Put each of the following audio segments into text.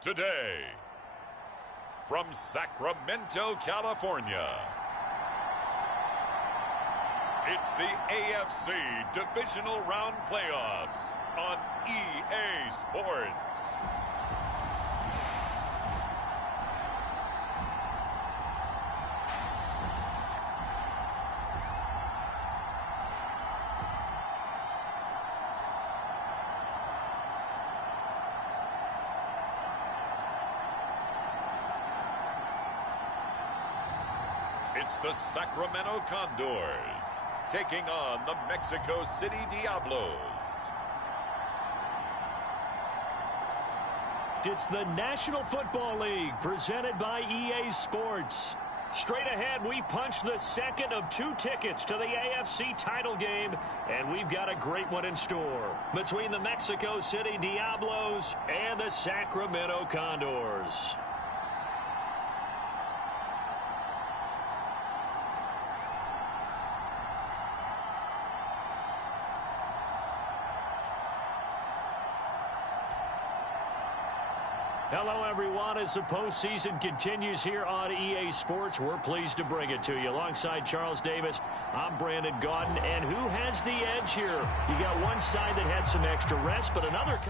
Today, from Sacramento, California, it's the AFC Divisional Round Playoffs on EA Sports. It's the Sacramento Condors taking on the Mexico City Diablos. It's the National Football League presented by EA Sports. Straight ahead, we punch the second of two tickets to the AFC title game, and we've got a great one in store between the Mexico City Diablos and the Sacramento Condors. Hello, everyone. As the postseason continues here on EA Sports, we're pleased to bring it to you. Alongside Charles Davis, I'm Brandon Gaudin. And who has the edge here? You got one side that had some extra rest, but another...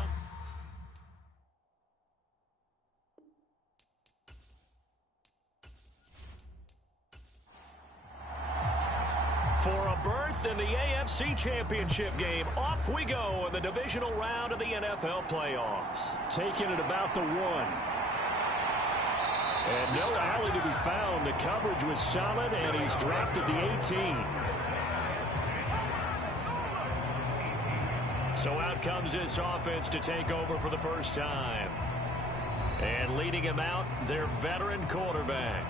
For a berth in the AFC Championship game, off we go in the divisional round of the NFL playoffs. Taking it about the 1. And no alley to be found. The coverage was solid, and he's dropped at the 18. So out comes this offense to take over for the first time. And leading him out, their veteran quarterback.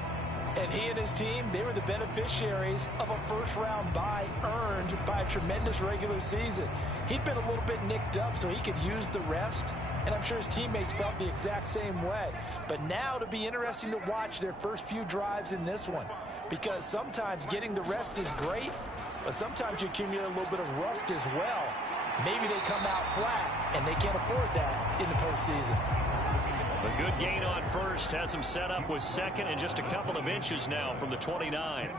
And he and his team, they were the beneficiaries of a first-round bye earned by a tremendous regular season. He'd been a little bit nicked up, so he could use the rest. And I'm sure his teammates felt the exact same way. But now it'll be interesting to watch their first few drives in this one. Because sometimes getting the rest is great, but sometimes you accumulate a little bit of rust as well. Maybe they come out flat, and they can't afford that in the postseason. A good gain on first has him set up with second and just a couple of inches now from the 29.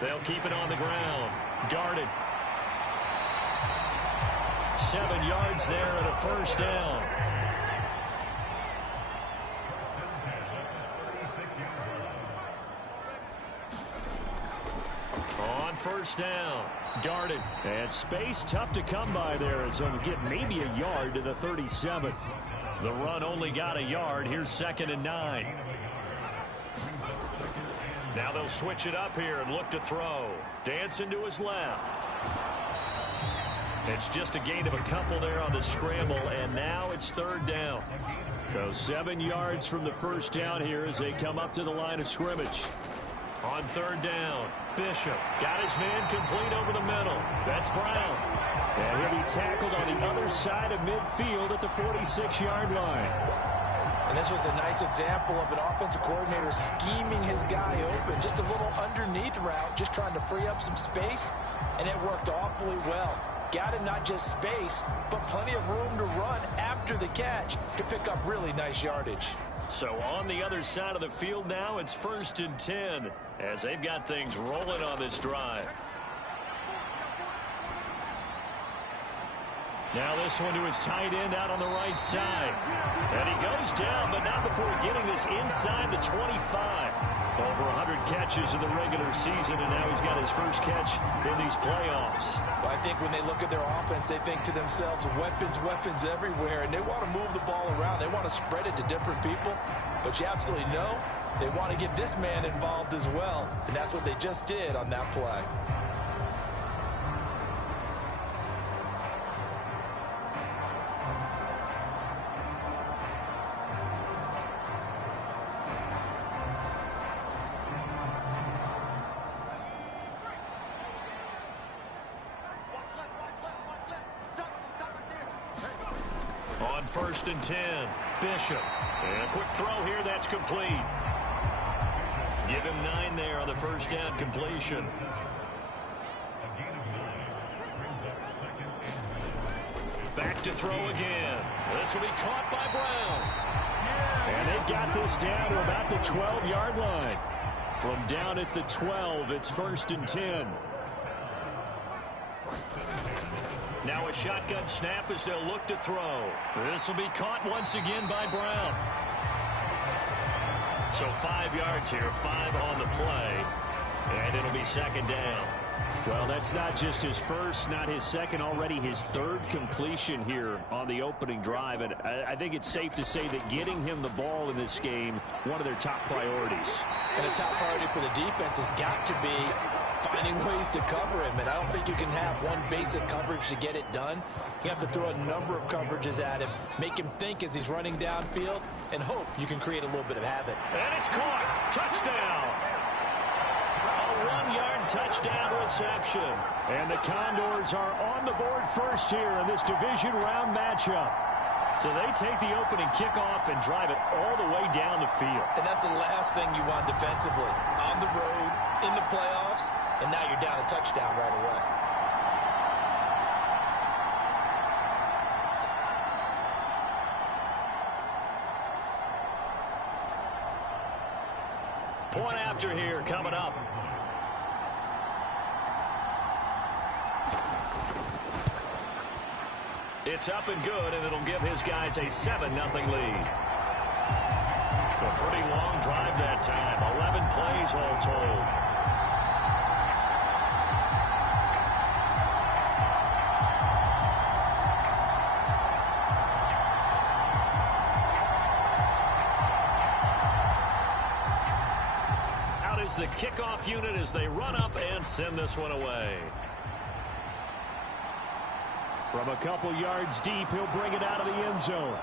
They'll keep it on the ground. Darted. 7 yards there and a first down. On first down. Darted. And space tough to come by there as he'll get maybe a yard to the 37. The run only got a yard. Here's 2nd and 9. Now they'll switch it up here and look to throw. Dancing to his left. It's just a gain of a couple there on the scramble, and now it's 3rd down. So 7 yards from the first down here as they come up to the line of scrimmage. On 3rd down, Bishop got his man complete over the middle. That's Brown. And he'll be tackled on the other side of midfield at the 46-yard line. And this was a nice example of an offensive coordinator scheming his guy open. Just a little underneath route, just trying to free up some space, and it worked awfully well. Got him not just space, but plenty of room to run after the catch to pick up really nice yardage. So on the other side of the field now, it's 1st and 10 as they've got things rolling on this drive. Now this one to his tight end out on the right side. And he goes down, but not before getting this inside the 25. Over 100 catches in the regular season, and now he's got his first catch in these playoffs. Well, I think when they look at their offense, they think to themselves, weapons, weapons everywhere, and they want to move the ball around. They want to spread it to different people, but you absolutely know they want to get this man involved as well, and that's what they just did on that play. On 1st and 10, Bishop. And a quick throw here, that's complete. Give him 9 there on the first down completion. Back to throw again. This will be caught by Brown. And they've got this down to about the 12-yard line. From down at the 12, it's 1st and 10. Now a shotgun snap as they'll look to throw. This will be caught once again by Brown. So 5 yards here, 5 on the play. And it'll be 2nd down. Well, that's not just his first, not his second, already his 3rd completion here on the opening drive. And I think it's safe to say that getting him the ball in this game, one of their top priorities. And a top priority for the defense has got to be finding ways to cover him. And I don't think you can have one basic coverage to get it done. You have to throw a number of coverages at him, make him think as he's running downfield, and hope you can create a little bit of havoc. And it's caught. Touchdown. A 1-yard touchdown reception. And the Condors are on the board first here in this division round matchup. So they take the opening kickoff and drive it all the way down the field. And that's the last thing you want defensively. On the road, in the playoffs, and now you're down a touchdown right away. Point after here coming up. It's up and good, and it'll give his guys a 7-0 lead. A pretty long drive that time. 11 plays all told. Out is the kickoff unit as they run up and send this one away. From a couple yards deep, he'll bring it out of the end zone.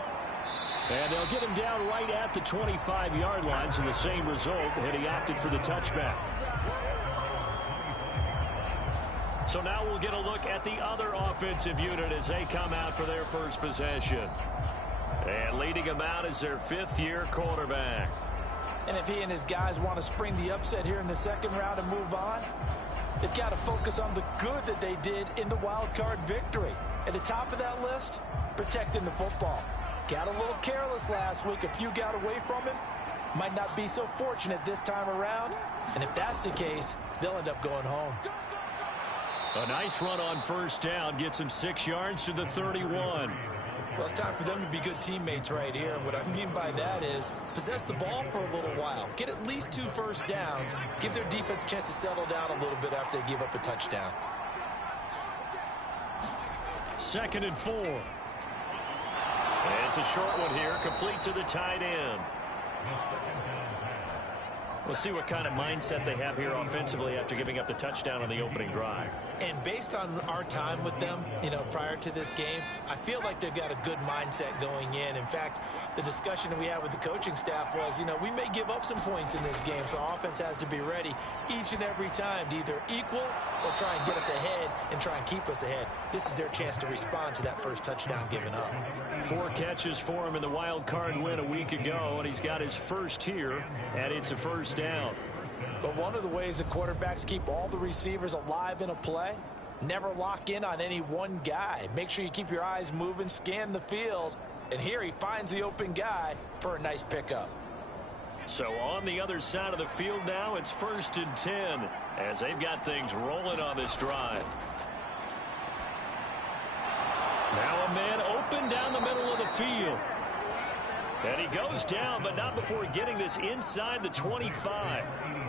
And they'll get him down right at the 25-yard line, so the same result, and he opted for the touchback. So now we'll get a look at the other offensive unit as they come out for their first possession. And leading them out is their 5th-year quarterback. And if he and his guys want to spring the upset here in the 2nd round and move on, they've got to focus on the good that they did in the wild card victory. At the top of that list, protecting the football. Got a little careless last week. A few got away from him. Might not be so fortunate this time around. And if that's the case, they'll end up going home. A nice run on 1st down. Gets him 6 yards to the 31. Well, it's time for them to be good teammates right here. And what I mean by that is possess the ball for a little while. Get at least 2 first downs. Give their defense a chance to settle down a little bit after they give up a touchdown. 2nd and 4. And it's a short one here, complete to the tight end. We'll see what kind of mindset they have here offensively after giving up the touchdown on the opening drive. And based on our time with them, prior to this game, I feel like they've got a good mindset going in. In fact, the discussion that we had with the coaching staff was, we may give up some points in this game, so offense has to be ready each and every time to either equal or try and get us ahead and try and keep us ahead. This is their chance to respond to that first touchdown given up. 4 catches for him in the wild card win a week ago, and he's got his first here, and it's a 1st down. But one of the ways the quarterbacks keep all the receivers alive in a play, never lock in on any one guy. Make sure you keep your eyes moving, scan the field, and here he finds the open guy for a nice pickup. So on the other side of the field now, it's 1st and 10 as they've got things rolling on this drive. Now a man open down the middle of the field. And he goes down, but not before getting this inside the 25.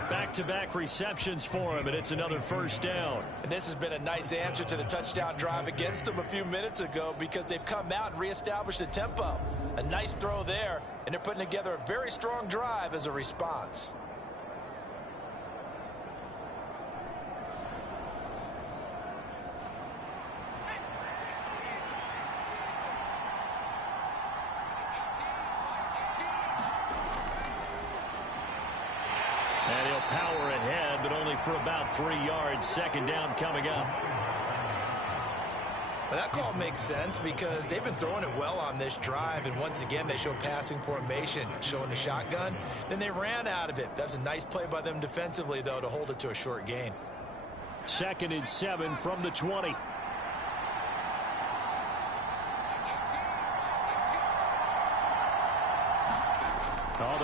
Back-to-back receptions for him, and it's another 1st down. And this has been a nice answer to the touchdown drive against them a few minutes ago because they've come out and reestablished the tempo. A nice throw there, and they're putting together a very strong drive as a response. And he'll power ahead, but only for about 3 yards. 2nd down coming up. Well, that call makes sense because they've been throwing it well on this drive, and once again they show passing formation, showing the shotgun. Then they ran out of it. That's a nice play by them defensively, though, to hold it to a short gain. 2nd and 7 from the 20.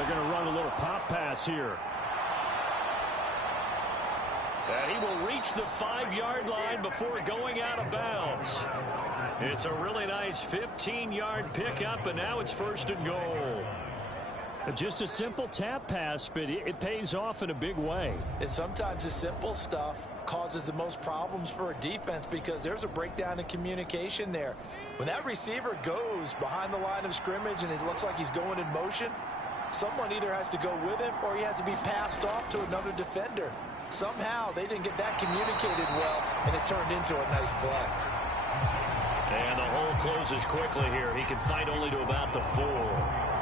they're going to run a little pop pass here. And he will reach the 5-yard line before going out of bounds. It's a really nice 15-yard pickup, and now it's 1st and goal. Just a simple tap pass, but it pays off in a big way. And sometimes the simple stuff causes the most problems for a defense because there's a breakdown in communication there. When that receiver goes behind the line of scrimmage and it looks like he's going in motion, someone either has to go with him or he has to be passed off to another defender. Somehow they didn't get that communicated well, and it turned into a nice play. And the hole closes quickly here. He can fight only to about the 4.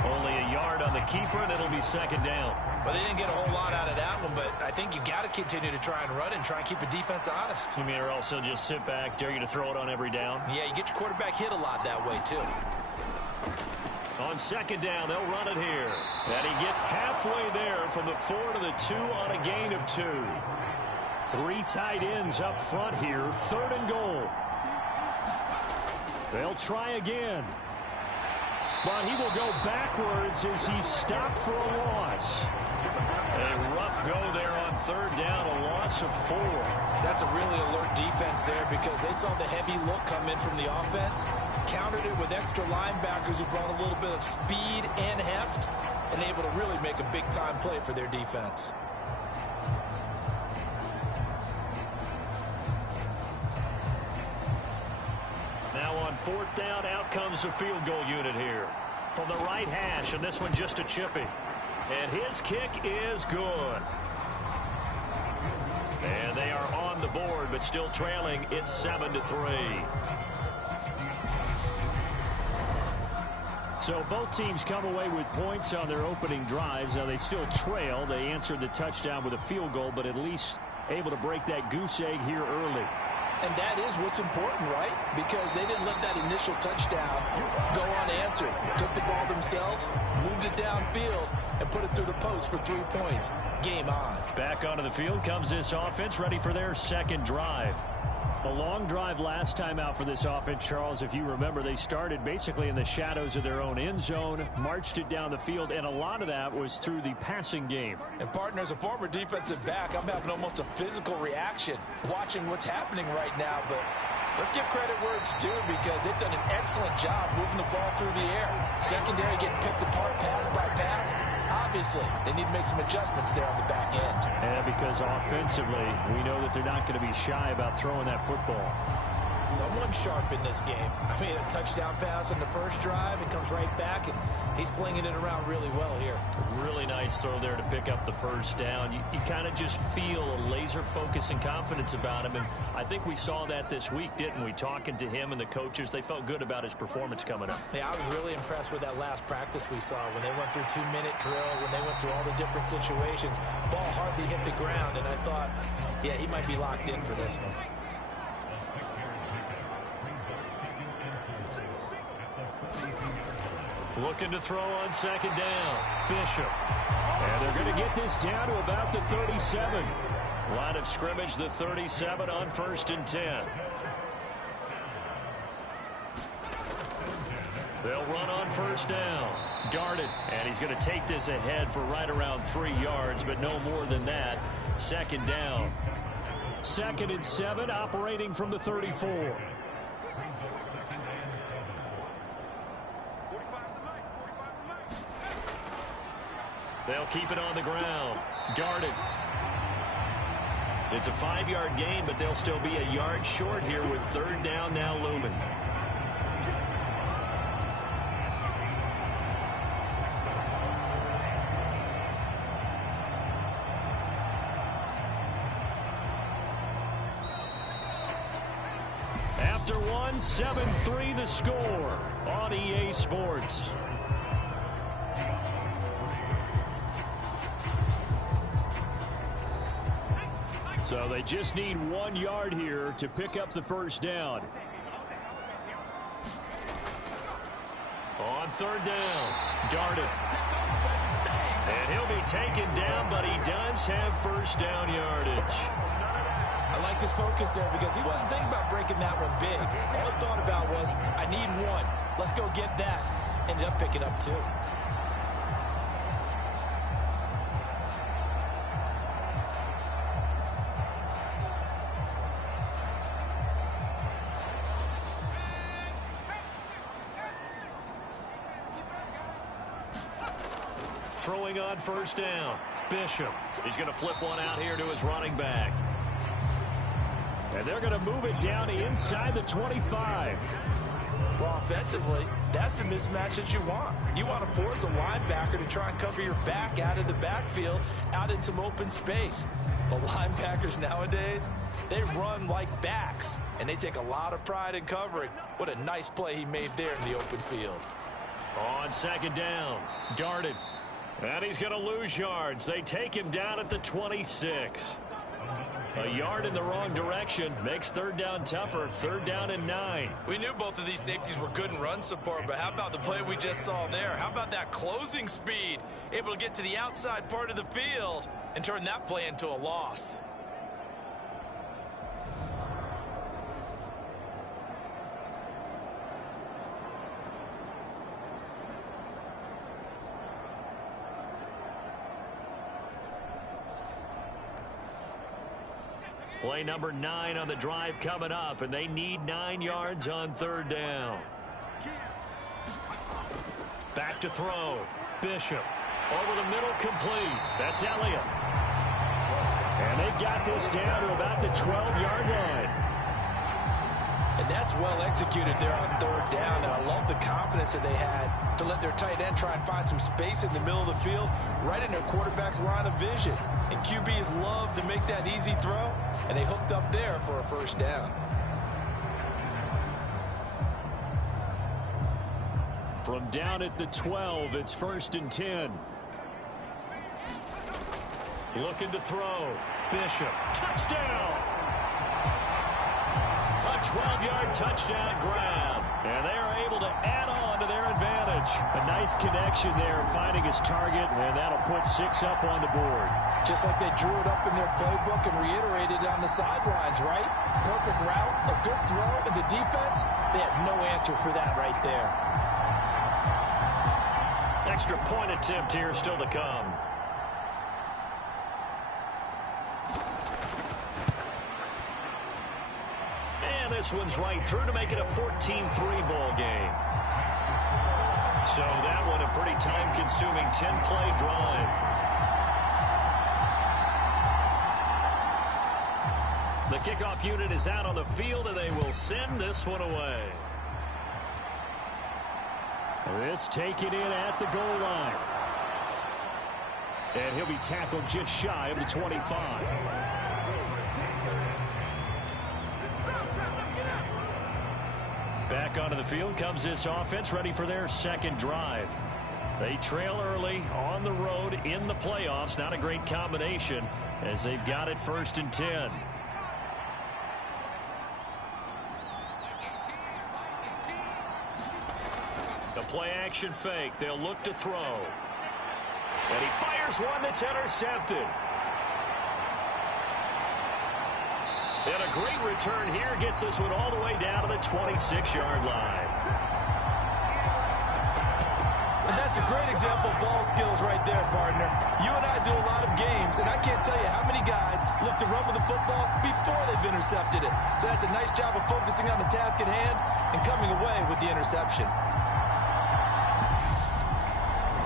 Only a yard on the keeper, and it'll be 2nd down. Well, they didn't get a whole lot out of that one, but I think you've got to continue to try and run and try and keep the defense honest. You mean or also just sit back, dare you to throw it on every down? Yeah, you get your quarterback hit a lot that way, too. On 2nd down, they'll run it here. And he gets halfway there from the 4 to the 2 on a gain of 2. 3 tight ends up front here. 3rd and goal. They'll try again. But he will go backwards as he's stopped for a loss. A rough go there on 3rd down, a loss of 4. That's a really alert defense there because they saw the heavy look come in from the offense, countered it with extra linebackers who brought a little bit of speed and heft, and able to really make a big-time play for their defense. Now on 4th down, out comes the field goal unit here. From the right hash, and this one just a chippy. And his kick is good. And they are on the board, but still trailing. It's 7-3. So both teams come away with points on their opening drives. Now they still trail. They answered the touchdown with a field goal, but at least able to break that goose egg here early. And that is what's important, right? Because they didn't let that initial touchdown go unanswered. Took the ball themselves, moved it downfield, and put it through the post for 3 points. Game on. Back onto the field comes this offense, ready for their 2nd drive. A long drive last time out for this offense, Charles. If you remember, they started basically in the shadows of their own end zone, marched it down the field, and a lot of that was through the passing game. And, partner, as a former defensive back, I'm having almost a physical reaction watching what's happening right now. But let's give credit where it's due because they've done an excellent job moving the ball through the air. Secondary getting picked apart pass by pass. Obviously, they need to make some adjustments there on the back end. And because offensively, we know that they're not going to be shy about throwing that football. Someone sharp in this game. I mean, a touchdown pass on the first drive and comes right back, and he's flinging it around really well here. Really nice throw there to pick up the 1st down. You kind of just feel a laser focus and confidence about him, and I think we saw that this week, didn't we? Talking to him and the coaches, they felt good about his performance coming up. Yeah, I was really impressed with that last practice we saw when they went through 2-minute drill, when they went through all the different situations. Ball hardly hit the ground, and I thought, yeah, he might be locked in for this one. Looking to throw on 2nd down. Bishop. And they're going to get this down to about the 37. Line of scrimmage, the 37 on 1st and 10. They'll run on 1st down. Darted. And he's going to take this ahead for right around 3 yards, but no more than that. 2nd down. 2nd and 7, operating from the 34. They'll keep it on the ground. Darted. It's a 5-yard gain, but they'll still be a yard short here with 3rd down now looming. After one, 7-3 the score on EA Sports. So they just need 1 yard here to pick up the 1st down. On 3rd down, Darden. And he'll be taken down, but he does have 1st down yardage. I like his focus there because he wasn't thinking about breaking that one big. All he thought about was, I need 1. Let's go get that. Ended up picking up 2. Throwing on first down. Bishop. He's going to flip one out here to his running back. And they're going to move it down inside the 25. Well, offensively, that's the mismatch that you want. You want to force a linebacker to try and cover your back out of the backfield, out in some open space. But linebackers nowadays, they run like backs, and they take a lot of pride in covering. What a nice play he made there in the open field. On second down, darted. And he's going to lose yards. They take him down at the 26. A yard in the wrong direction makes third down tougher. Third down and 9. We knew both of these safeties were good in run support, but how about the play we just saw there? How about that closing speed? Able to get to the outside part of the field and turn that play into a loss. Play number 9 on the drive coming up, and they need 9 yards on third down. Back to throw. Bishop. Over the middle, complete. That's Elliott. And they've got this down to about the 12-yard line. And that's well executed there on third down. And I love the confidence that they had to let their tight end try and find some space in the middle of the field, right in their quarterback's line of vision. And QBs love to make that easy throw, and they hooked up there for a first down. From down at the 12, it's 1st and 10. Looking to throw. Bishop. Touchdown! A 12-yard touchdown grab. And they are able to add on to their advantage. A nice connection there, finding his target, and that'll put 6 up on the board. Just like they drew it up in their playbook and reiterated on the sidelines, right? Perfect route, a good throw, and the defense, they have no answer for that right there. Extra point attempt here still to come. And this one's right through to make it a 14-3 ball game. So that one a pretty time-consuming 10-play drive. The kickoff unit is out on the field, and they will send this one away. This taken in at the goal line. And he'll be tackled just shy of the 25. Back onto the field comes this offense, ready for their second drive. They trail early on the road in the playoffs. Not a great combination as they've got it 1st and 10. The play action fake. They'll look to throw. And he fires one that's intercepted. And a great return here gets this one all the way down to the 26-yard line. And that's a great example of ball skills right there, partner. You and I do a lot of games, and I can't tell you how many guys look to run with the football before they've intercepted it. So that's a nice job of focusing on the task at hand and coming away with the interception.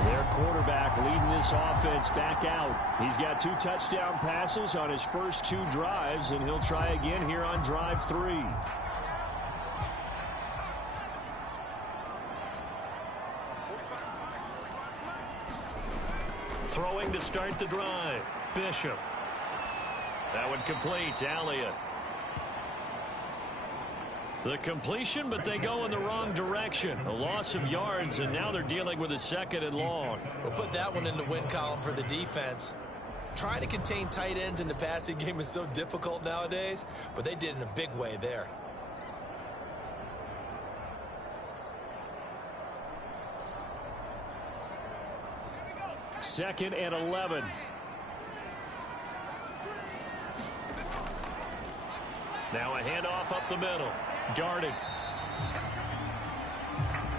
Their quarterback leading this offense back out. He's got 2 touchdown passes on his first 2 drives, and he'll try again here on drive 3. Throwing to start the drive. Bishop. That one complete to Elliott. The completion, but they go in the wrong direction. A loss of yards, and now they're dealing with a 2nd and long. We'll put that one in the win column for the defense. Trying to contain tight ends in the passing game is so difficult nowadays, but they did in a big way there. Second and 11. Now a handoff up the middle. Darted.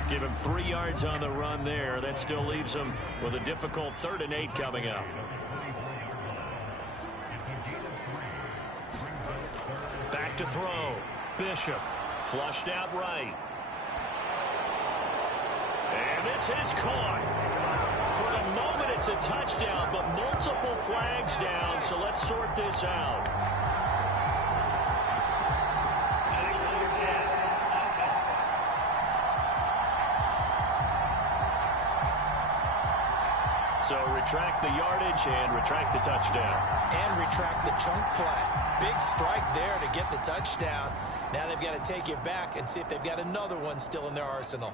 Give him 3 yards on the run there. That still leaves him with a difficult 3rd and 8 coming up. Back to throw. Bishop. Flushed out right. And this is caught. For the moment, it's a touchdown, but multiple flags down, so let's sort this out. So retract the yardage and retract the touchdown. And retract the chunk play. Big strike there to get the touchdown. Now they've got to take it back and see if they've got another one still in their arsenal.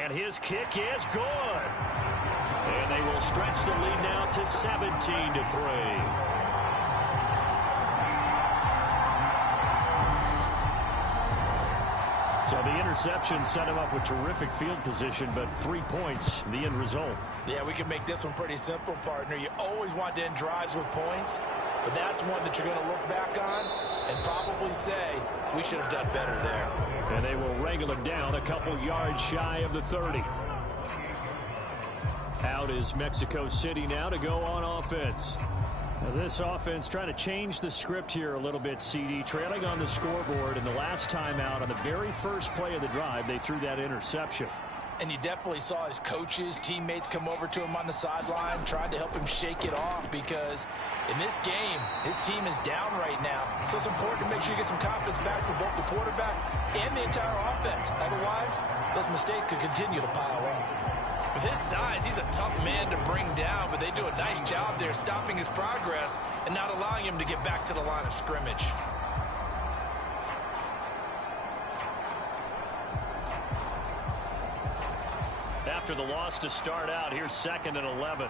And his kick is good. And they will stretch the lead now to 17-3. So the interception set him up with terrific field position, but 3 points, the end result. Yeah, we can make this one pretty simple, partner. You always want to end drives with points, but that's one that you're going to look back on and probably say, we should have done better there. And they will wrangle him down a couple yards shy of the 30. Out is Mexico City now to go on offense. Now this offense trying to change the script here a little bit, CD. Trailing on the scoreboard, and the last time out on the very first play of the drive, they threw that interception. And you definitely saw his coaches, teammates come over to him on the sideline, tried to help him shake it off, because in this game, his team is down right now. So it's important to make sure you get some confidence back for both the quarterback and the entire offense. Otherwise, those mistakes could continue to pile up. With his size, he's a tough man to bring down, but they do a nice job there stopping his progress and not allowing him to get back to the line of scrimmage. After the loss to start out, here's 2nd and 11.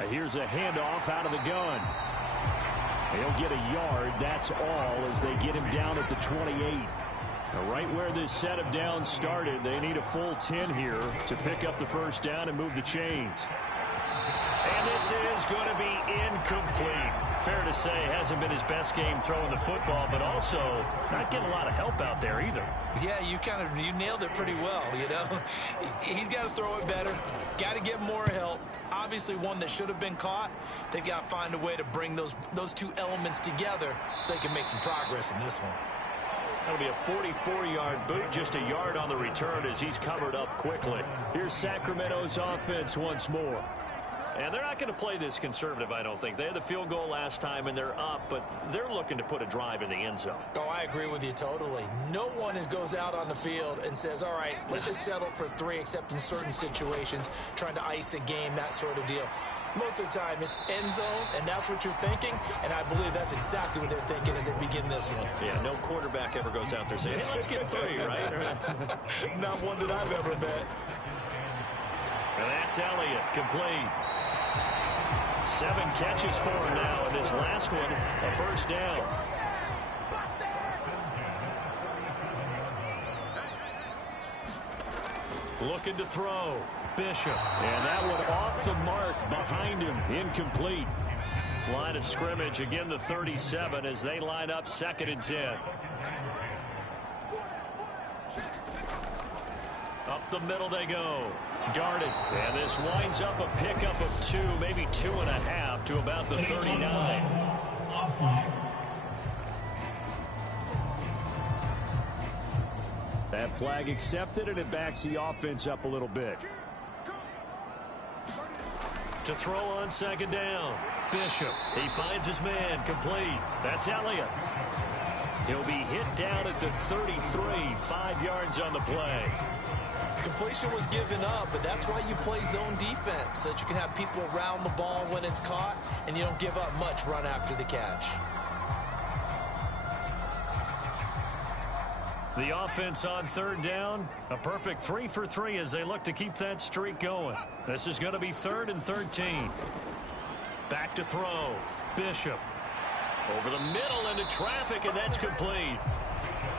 And here's a handoff out of the gun. He'll get a yard, that's all, as they get him down at the 28. Now, right where this set of downs started, they need a full 10 here to pick up the first down and move the chains. And this is going to be incomplete. Fair to say, hasn't been his best game throwing the football, but also not getting a lot of help out there either. Yeah, you nailed it pretty well, you know. He's got to throw it better, got to get more help. Obviously one that should have been caught. They've got to find a way to bring those two elements together so they can make some progress in this one. That'll be a 44-yard boot, just a yard on the return as he's covered up quickly. Here's Sacramento's offense once more. And they're not going to play this conservative, I don't think. They had the field goal last time, and they're up, but they're looking to put a drive in the end zone. Oh, I agree with you totally. No one goes out on the field and says, all right, let's just settle for 3, except in certain situations, trying to ice a game, that sort of deal. Most of the time, it's end zone, and that's what you're thinking, and I believe that's exactly what they're thinking as they begin this one. Yeah, no quarterback ever goes out there saying, hey, let's get 3, right? Not one that I've ever met. And that's Elliott, complete. 7 catches for him now, and this last one, a first down. Looking to throw. Bishop. And that one off the mark behind him. Incomplete. Line of scrimmage, again the 37 as they line up 2nd and 10. Up the middle they go. Darted. And this winds up a pickup of 2, maybe 2.5 to about the 39. That flag accepted, and it backs the offense up a little bit. To throw on 2nd down. Bishop. He finds his man. Complete. That's Elliott. He'll be hit down at the 33. 5 yards on the play. Completion was given up, but that's why you play zone defense, so that you can have people around the ball when it's caught, and you don't give up much run after the catch. The offense on 3rd down, a perfect 3 for 3 as they look to keep that streak going. This is going to be 3rd and 13. Back to throw. Bishop. Over the middle into traffic, and that's complete.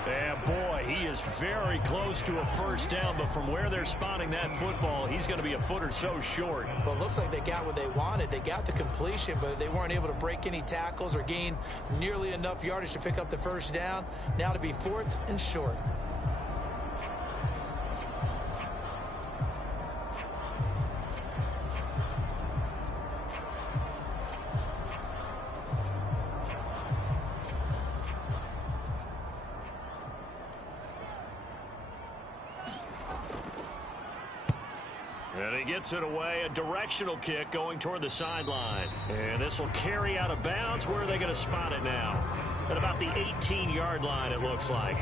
And boy, he is very close to a first down, but from where they're spotting that football, he's going to be a foot or so short. Well, it looks like they got what they wanted. They got the completion, but they weren't able to break any tackles or gain nearly enough yardage to pick up the first down. Now to be 4th and short. gets it away. A directional kick going toward the sideline. And this will carry out of bounds. Where are they going to spot it now? At about the 18-yard line, it looks like.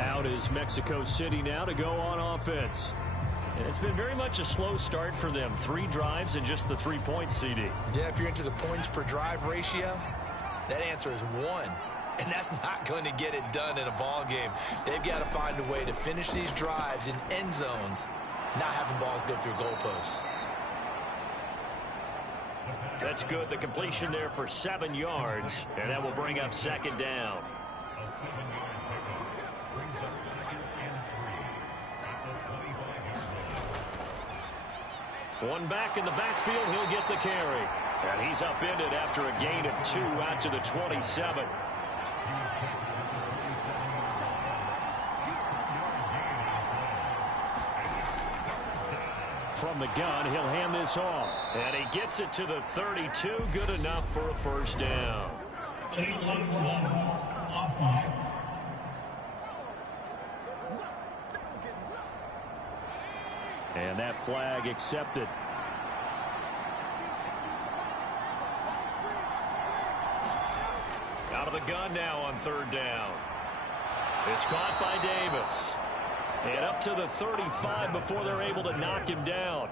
Out is Mexico City now to go on offense. It's been very much a slow start for them. 3 drives and just the 3 points, CD. Yeah, if you're into the points per drive ratio, that answer is 1. And that's not going to get it done in a ball game. They've got to find a way to finish these drives in end zones, not having balls go through goalposts. That's good. The completion there for 7 yards, and that will bring up 2nd down. One back in the backfield. He'll get the carry. And he's upended after a gain of 2 out to the 27. From the gun, he'll hand this off. And he gets it to the 32. Good enough for a first down. And that flag accepted. Out of the gun now on 3rd down. It's caught by Davis. And up to the 35 before they're able to knock him down.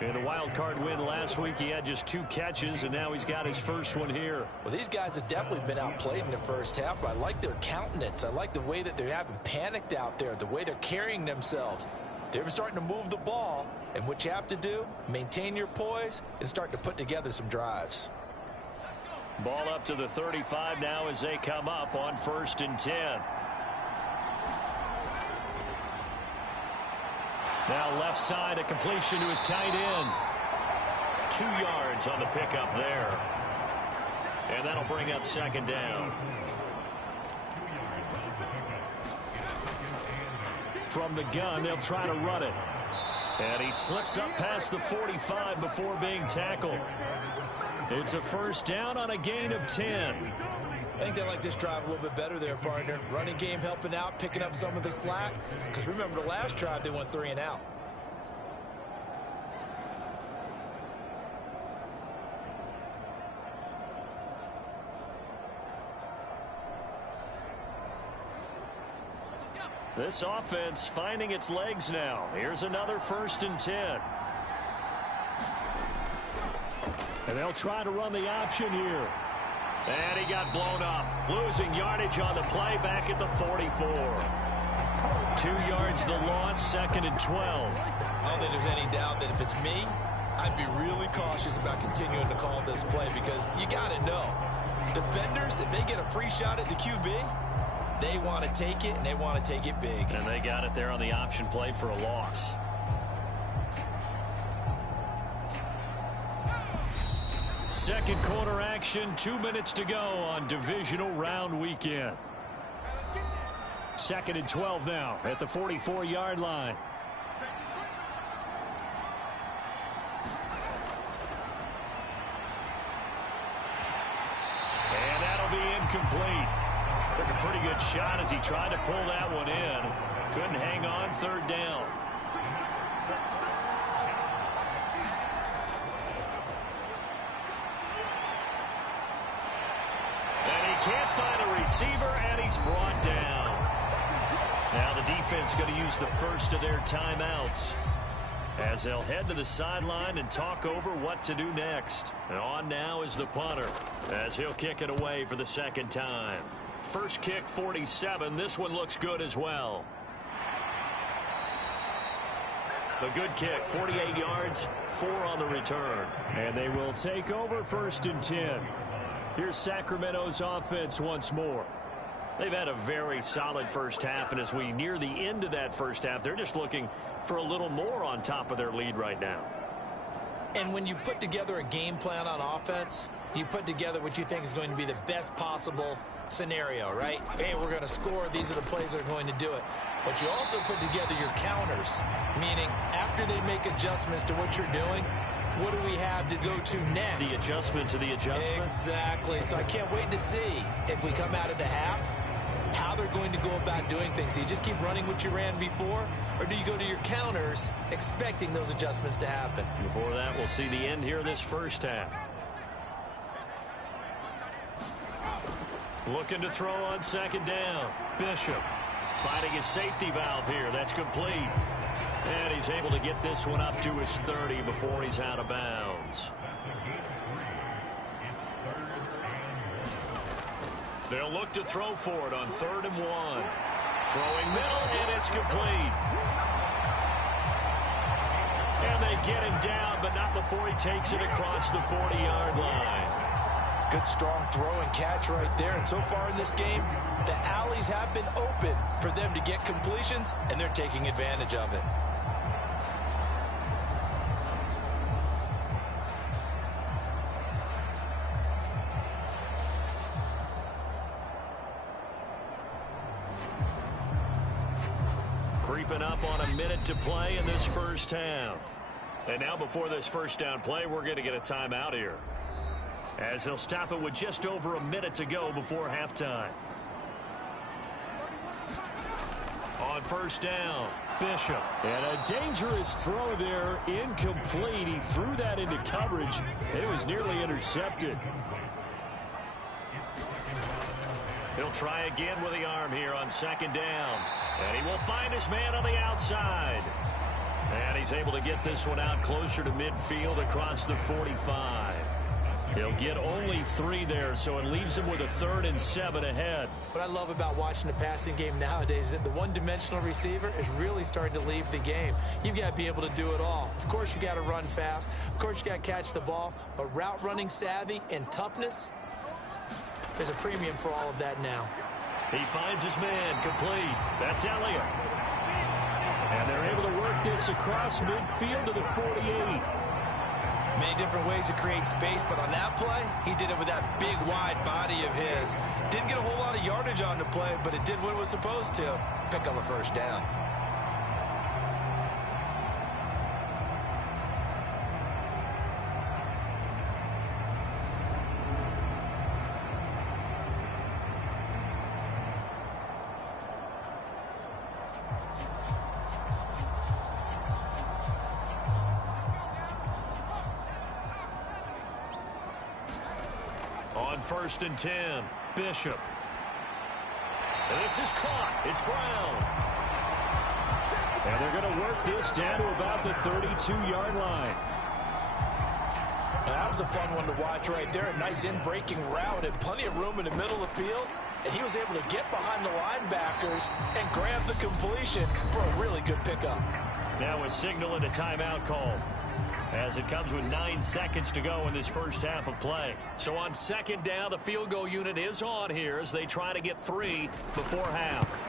In a wild card win last week, he had just 2 catches, and now he's got his first one here. Well, these guys have definitely been outplayed in the first half, but I like their countenance. I like the way that they haven't panicked out there, the way they're carrying themselves. They're starting to move the ball, and what you have to do, maintain your poise and start to put together some drives. Ball up to the 35 now as they come up on 1st and 10. Now left side, a completion to his tight end. 2 yards on the pickup there. And that'll bring up 2nd down. From the gun, they'll try to run it. And he slips up past the 45 before being tackled. It's a first down on a gain of 10. I think they like this drive a little bit better there, partner. Running game helping out, picking up some of the slack. Because remember, the last drive, they went 3 and out. This offense finding its legs now. Here's another 1st and 10. And they'll try to run the option here. And he got blown up. Losing yardage on the play back at the 44. 2 yards the loss, 2nd and 12. I don't think there's any doubt that if it's me, I'd be really cautious about continuing to call this play because you got to know. Defenders, if they get a free shot at the QB, they want to take it, and they want to take it big. And they got it there on the option play for a loss. Second quarter action, 2 minutes to go on divisional round weekend. 2nd and 12 now at the 44-yard line. And that'll be incomplete. Took a pretty good shot as he tried to pull that one in. Couldn't hang on, 3rd down. And he can't find a receiver, and he's brought down. Now the defense going to use the first of their timeouts as they'll head to the sideline and talk over what to do next. And on now is the punter as he'll kick it away for the 2nd time. First kick, 47. This one looks good as well. The good kick, 48 yards, 4 on the return. And they will take over 1st and 10. Here's Sacramento's offense once more. They've had a very solid first half, and as we near the end of that first half, they're just looking for a little more on top of their lead right now. And when you put together a game plan on offense, you put together what you think is going to be the best possible scenario, right? Hey, we're going to score. These are the plays that are going to do it. But you also put together your counters, meaning after they make adjustments to what you're doing, what do we have to go to next? The adjustment to the adjustment? Exactly. So I can't wait to see if we come out of the half how they're going to go about doing things. Do you just keep running what you ran before, or do you go to your counters expecting those adjustments to happen? Before that, we'll see the end here this first half. Looking to throw on second down. Bishop finding his safety valve here. That's complete. And he's able to get this one up to his 30 before he's out of bounds. They'll look to throw for it on 3rd and 1. Throwing middle, and it's complete. And they get him down, but not before he takes it across the 40-yard line. Good, strong throw and catch right there. And so far in this game, the alleys have been open for them to get completions, and they're taking advantage of it. Creeping up on a minute to play in this first half. And now before this first down play, we're going to get a timeout here, as they'll stop it with just over a minute to go before halftime. On first down, Bishop. And a dangerous throw there, incomplete. He threw that into coverage. It was nearly intercepted. He'll try again with the arm here on second down. And he will find his man on the outside. And he's able to get this one out closer to midfield across the 45. He'll get only 3 there, so it leaves him with a 3rd and 7 ahead. What I love about watching the passing game nowadays is that the one-dimensional receiver is really starting to leave the game. You've got to be able to do it all. Of course, you got to run fast. Of course, you got to catch the ball. But route running savvy and toughness, there's a premium for all of that now. He finds his man complete. That's Elliott. And they're able to work this across midfield to the 48. Many different ways to create space, but on that play, he did it with that big, wide body of his. Didn't get a whole lot of yardage on the play, but it did what it was supposed to. Pick up a first down. On 1st and 10, Bishop. And this is caught. It's Brown. And they're going to work this down to about the 32-yard line. Now, that was a fun one to watch right there. A nice in-breaking route and plenty of room in the middle of the field. And he was able to get behind the linebackers and grab the completion for a really good pickup. Now a signal and a timeout call, as it comes with 9 seconds to go in this first half of play. So on second down, the field goal unit is on here as they try to get 3 before half.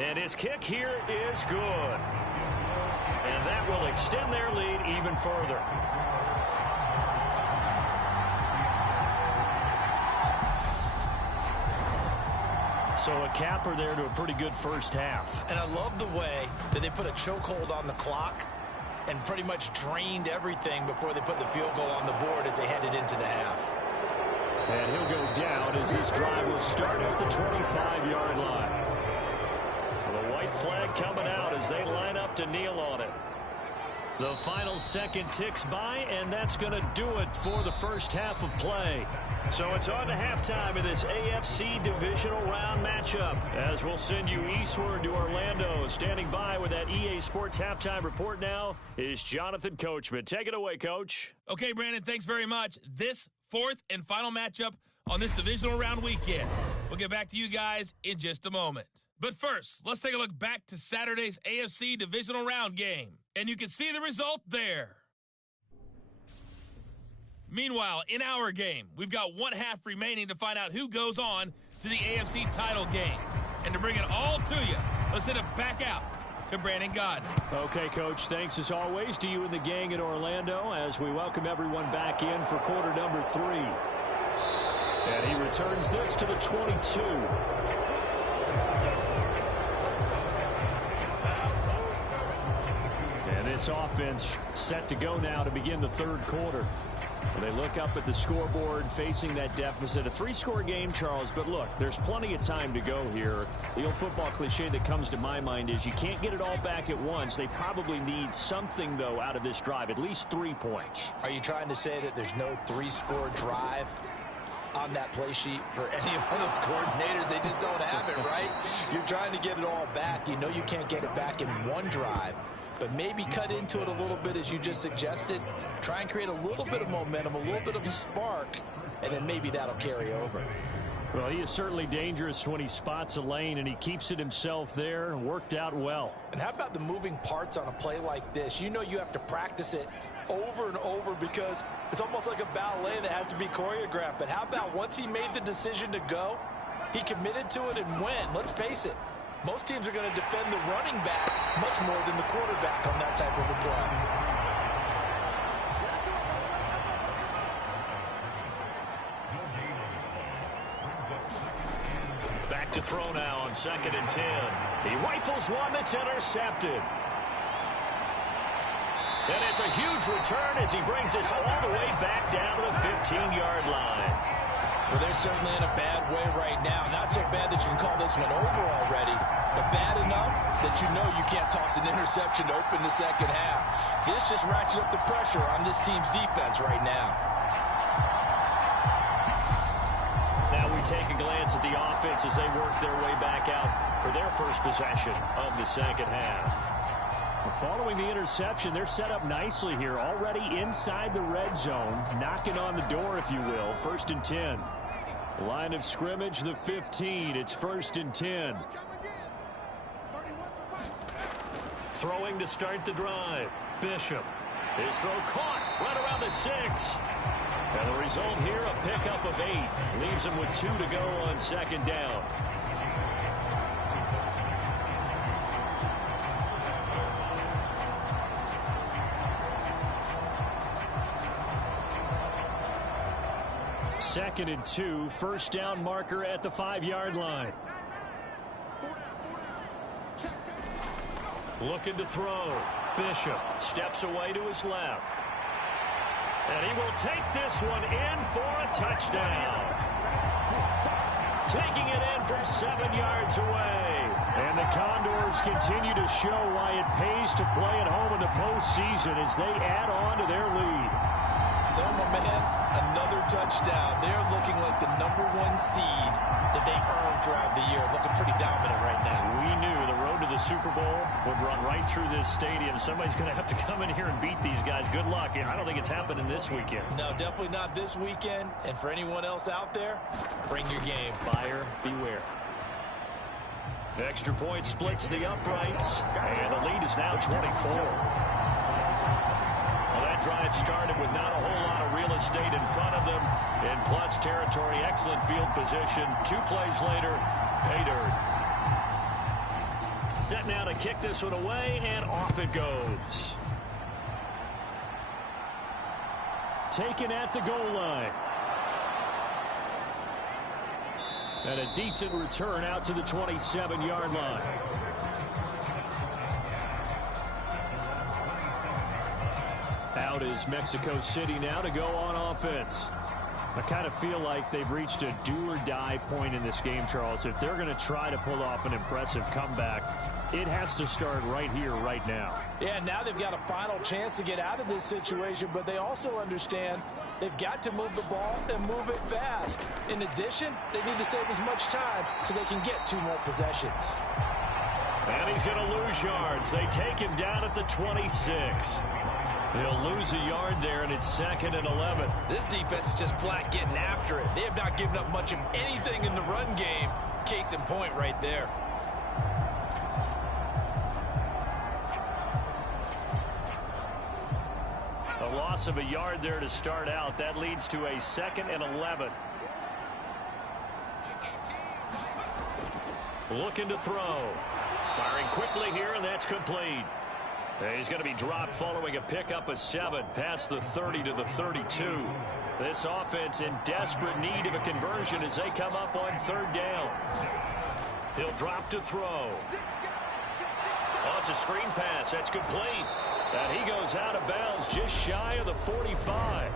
And his kick here is good. And that will extend their lead even further. So a capper there to a pretty good first half. And I love the way that they put a chokehold on the clock and pretty much drained everything before they put the field goal on the board as they headed into the half. And he'll go down as this drive will start at the 25-yard line. The white flag coming out as they line up to kneel on it. The final second ticks by, and that's going to do it for the first half of play. So it's on to halftime of this AFC divisional round matchup, as we'll send you eastward to Orlando. Standing by with that EA Sports halftime report now is Jonathan Coachman. Take it away, Coach. Okay, Brandon, thanks very much. This 4th and final matchup on this divisional round weekend. We'll get back to you guys in just a moment. But first, let's take a look back to Saturday's AFC divisional round game. And you can see the result there. Meanwhile, in our game, we've got 1 half remaining to find out who goes on to the AFC title game. And to bring it all to you, let's send it back out to Brandon Godden. Okay, Coach, thanks as always to you and the gang in Orlando as we welcome everyone back in for quarter number 3. And he returns this to the 22. And this this offense set to go now to begin the third quarter. They look up at the scoreboard facing that deficit. A 3-score game, Charles, but look, there's plenty of time to go here. The old football cliche that comes to my mind is you can't get it all back at once. They probably need something, though, out of this drive, at least 3 points. Are you trying to say that there's no 3-score drive on that play sheet for any of those coordinators? They just don't have it, right? You're trying to get it all back. You know you can't get it back in one drive. But maybe cut into it a little bit as you just suggested. Try and create a little bit of momentum, a little bit of a spark, and then maybe that'll carry over. Well, he is certainly dangerous when he spots a lane, and he keeps it himself there. Worked out well. And how about the moving parts on a play like this? You know you have to practice it over and over because it's almost like a ballet that has to be choreographed. But how about once he made the decision to go, he committed to it and went. Let's face it. Most teams are going to defend the running back much more than the quarterback on that type of a play. Back to throw now on 2nd and 10. He rifles one that's intercepted. And it's a huge return as he brings us all the way back down to the 15-yard line. Well, they're certainly in a bad way right now. Not so bad that you can call this one over already, but bad enough that you know you can't toss an interception to open the second half. This just ratchets up the pressure on this team's defense right now. Now we take a glance at the offense as they work their way back out for their first possession of the second half. Following the interception, they're set up nicely here, already inside the red zone, knocking on the door, if you will. 1st and 10. Line of scrimmage, the 15. It's 1st and 10. Throwing to start the drive. Bishop. His throw caught right around the 6. And the result here, a pickup of 8. Leaves him with 2 to go on 2nd down. Second and 2, 1st down marker at the 5-yard line. Looking to throw. Bishop steps away to his left. And he will take this one in for a touchdown. Taking it in from 7 yards away. And the Condors continue to show why it pays to play at home in the postseason as they add on to their lead. So, my man, another touchdown. They're looking like the #1 seed that they earned throughout the year. Looking pretty dominant right now. We knew the road to the Super Bowl would run right through this stadium. Somebody's going to have to come in here and beat these guys. Good luck. I don't think it's happening this weekend. No, definitely not this weekend. And for anyone else out there, bring your game. Buyer beware. Extra point splits the uprights. And the lead is now 24. Drive started with not a whole lot of real estate in front of them in plus territory. Excellent field position. 2 plays later, pay dirt. Set now to kick this one away, and off it goes. Taken at the goal line. And a decent return out to the 27-yard line. Out is Mexico City now to go on offense. I kind of feel like they've reached a do-or-die point in this game, Charles. If they're going to try to pull off an impressive comeback, it has to start right here, right now. Yeah, now they've got a final chance to get out of this situation, but they also understand they've got to move the ball and move it fast. In addition, they need to save as much time so they can get 2 more possessions. And he's going to lose yards. They take him down at the 26. He'll lose a yard there, and it's 2nd and 11. This defense is just flat getting after it. They have not given up much of anything in the run game. Case in point right there. A loss of a yard there to start out. That leads to a 2nd and 11. Looking to throw. Firing quickly here, and that's complete. He's going to be dropped following a pickup of 7 past the 30 to the 32. This offense in desperate need of a conversion as they come up on 3rd down. He'll drop to throw. Oh, it's a screen pass. That's complete. And he goes out of bounds just shy of the 45.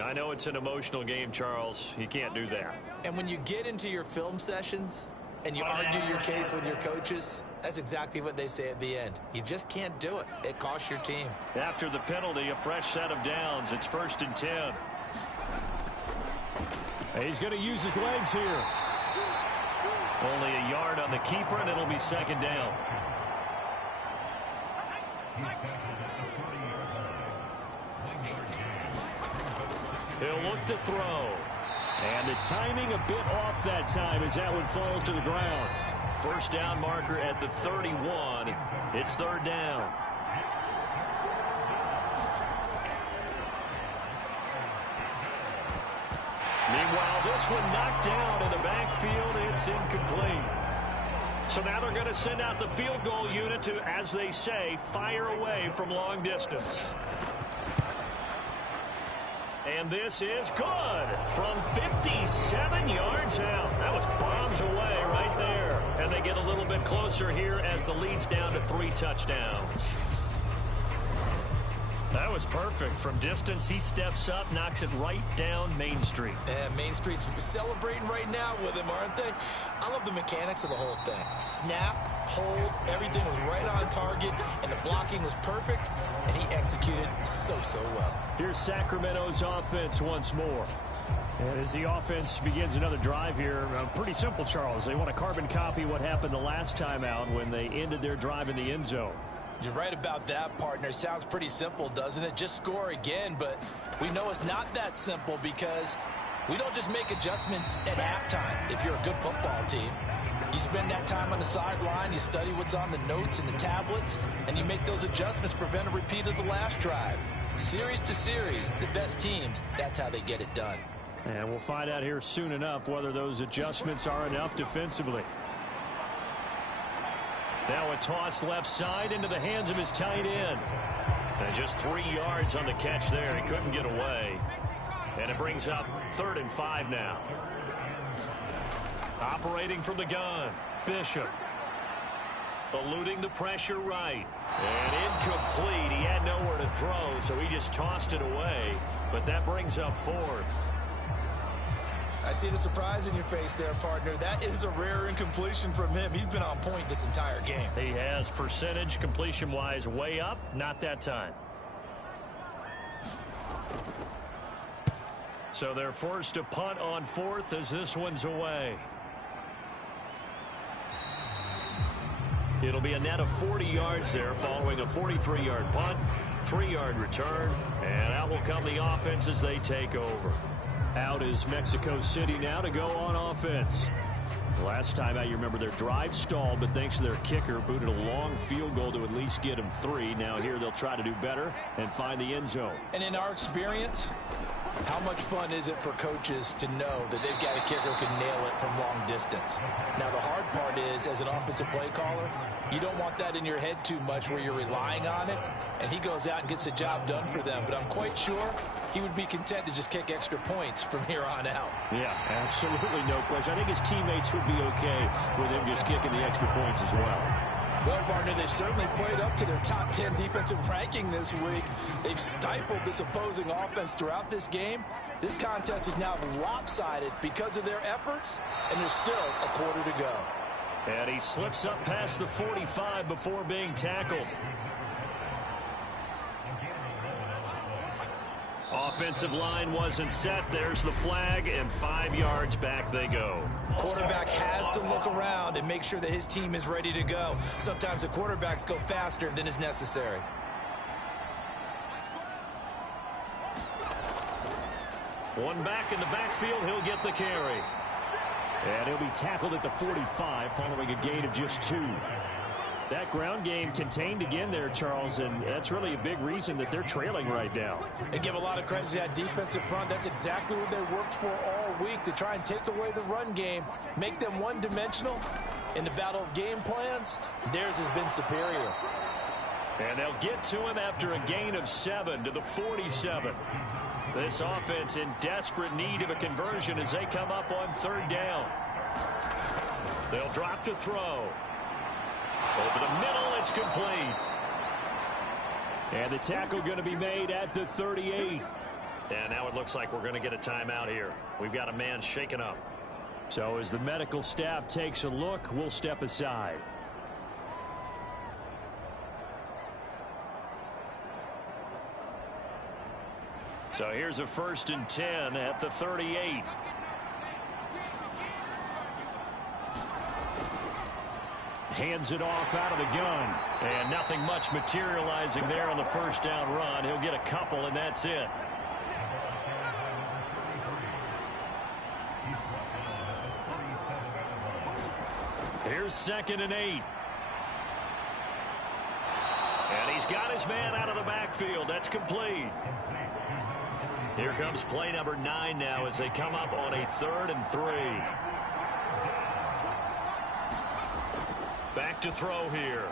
I know it's an emotional game, Charles. You can't do that. And when you get into your film sessions and you argue your case with your coaches, that's exactly what they say at the end. You just can't do it. It costs your team. After the penalty, a fresh set of downs. It's 1st and 10. He's going to use his legs here. Only a yard on the keeper, and it'll be 2nd down. He'll look to throw. And the timing a bit off that time as that one falls to the ground. 1st down marker at the 31. It's 3rd down. Meanwhile, this one knocked down in the backfield. It's incomplete. So now they're going to send out the field goal unit to, as they say, fire away from long distance. And this is good from 57 yards out. That was bombs away right there. And they get a little bit closer here as the lead's down to 3 touchdowns. That was perfect. From distance, he steps up, knocks it right down Main Street. And Main Street's celebrating right now with him, aren't they? I love the mechanics of the whole thing. Snap, hold, everything was right on target, and the blocking was perfect, and he executed so well. Here's Sacramento's offense once more. And as the offense begins another drive here, pretty simple, Charles. They want to carbon copy what happened the last time out when they ended their drive in the end zone. You're right about that, partner. Sounds pretty simple, doesn't it? Just score again, but we know it's not that simple because we don't just make adjustments at halftime if you're a good football team. You spend that time on the sideline, you study what's on the notes and the tablets, and you make those adjustments to prevent a repeat of the last drive. Series to series, the best teams, that's how they get it done. And we'll find out here soon enough whether those adjustments are enough defensively. Now a toss left side into the hands of his tight end. And just 3 yards on the catch there. He couldn't get away. And it brings up 3rd and 5 now. Operating from the gun, Bishop. Eluding the pressure right. And incomplete. He had nowhere to throw, so he just tossed it away. But that brings up 4th. I see the surprise in your face there, partner. That is a rare incompletion from him. He's been on point this entire game. He has percentage completion-wise way up. Not that time. So they're forced to punt on 4th as this one's away. It'll be a net of 40 yards there following a 43-yard punt, 3-yard return, and out will come the offense as they take over. Out is Mexico City now to go on offense. Last time out, you remember their drive stalled, but thanks to their kicker, booted a long field goal to at least get them 3. Now here they'll try to do better and find the end zone. And in our experience, how much fun is it for coaches to know that they've got a kicker who can nail it from long distance? Now, the hard part is, as an offensive play caller, you don't want that in your head too much where you're relying on it, and he goes out and gets the job done for them. But I'm quite sure he would be content to just kick extra points from here on out. Yeah, absolutely no question. I think his teammates would be okay with him just kicking the extra points as well. Well, partner, they've certainly played up to their top 10 defensive ranking this week. They've stifled this opposing offense throughout this game. This contest is now lopsided because of their efforts, and there's still a quarter to go. And he slips up past the 45 before being tackled. Offensive line wasn't set. There's the flag, and 5 yards back they go. Quarterback has to look around and make sure that his team is ready to go. Sometimes the quarterbacks go faster than is necessary. One back in the backfield, he'll get the carry. And he'll be tackled at the 45 following a gain of just 2. That ground game contained again there, Charles, and that's really a big reason that they're trailing right now. They give a lot of credit to that defensive front. That's exactly what they worked for all week, to try and take away the run game, make them one-dimensional. In the battle of game plans, theirs has been superior. And they'll get to him after a gain of 7 to the 47. This offense in desperate need of a conversion as they come up on third down. They'll drop to throw. Over the middle, it's complete. And the tackle going to be made at the 38. And now it looks like we're going to get a timeout here. We've got a man shaken up. So as the medical staff takes a look, we'll step aside. So here's a 1st and 10 at the 38. Hands it off out of the gun. And nothing much materializing there on the first down run. He'll get a couple, and that's it. Here's 2nd and 8. And he's got his man out of the backfield. That's complete. Here comes play number 9 now as they come up on a 3rd and 3. Back to throw here.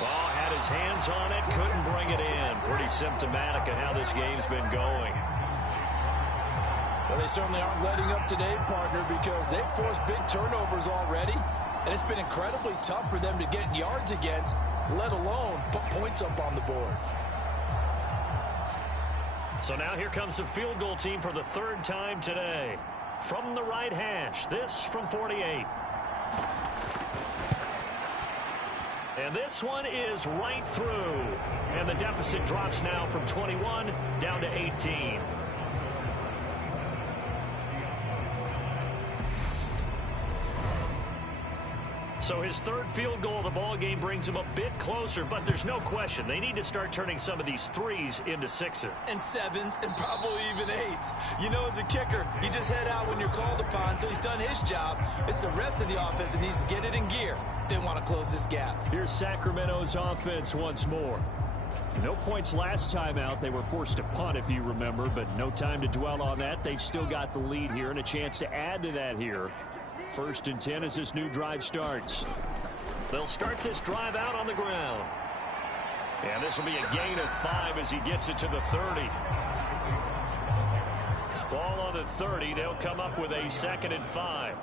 Oh, had his hands on it, couldn't bring it in. Pretty symptomatic of how this game's been going. Well, they certainly aren't letting up today, partner, because they've forced big turnovers already, and it's been incredibly tough for them to get yards against, let alone put points up on the board. So now here comes the field goal team for the 3rd time today. From the right hash, this from 48. And this one is right through. And the deficit drops now from 21 down to 18. So his 3rd field goal of the ball game brings him a bit closer, but there's no question they need to start turning some of these 3s into 6s. And 7s and probably even 8s. You know, as a kicker, you just head out when you're called upon, so he's done his job. It's the rest of the offense that needs to get it in gear. They want to close this gap. Here's Sacramento's offense once more. No points last time out. They were forced to punt, if you remember, but no time to dwell on that. They've still got the lead here and a chance to add to that here. 1st and 10 as this new drive starts. They'll start this drive out on the ground. And this will be a gain of 5 as he gets it to the 30. Ball on the 30. They'll come up with a 2nd and 5.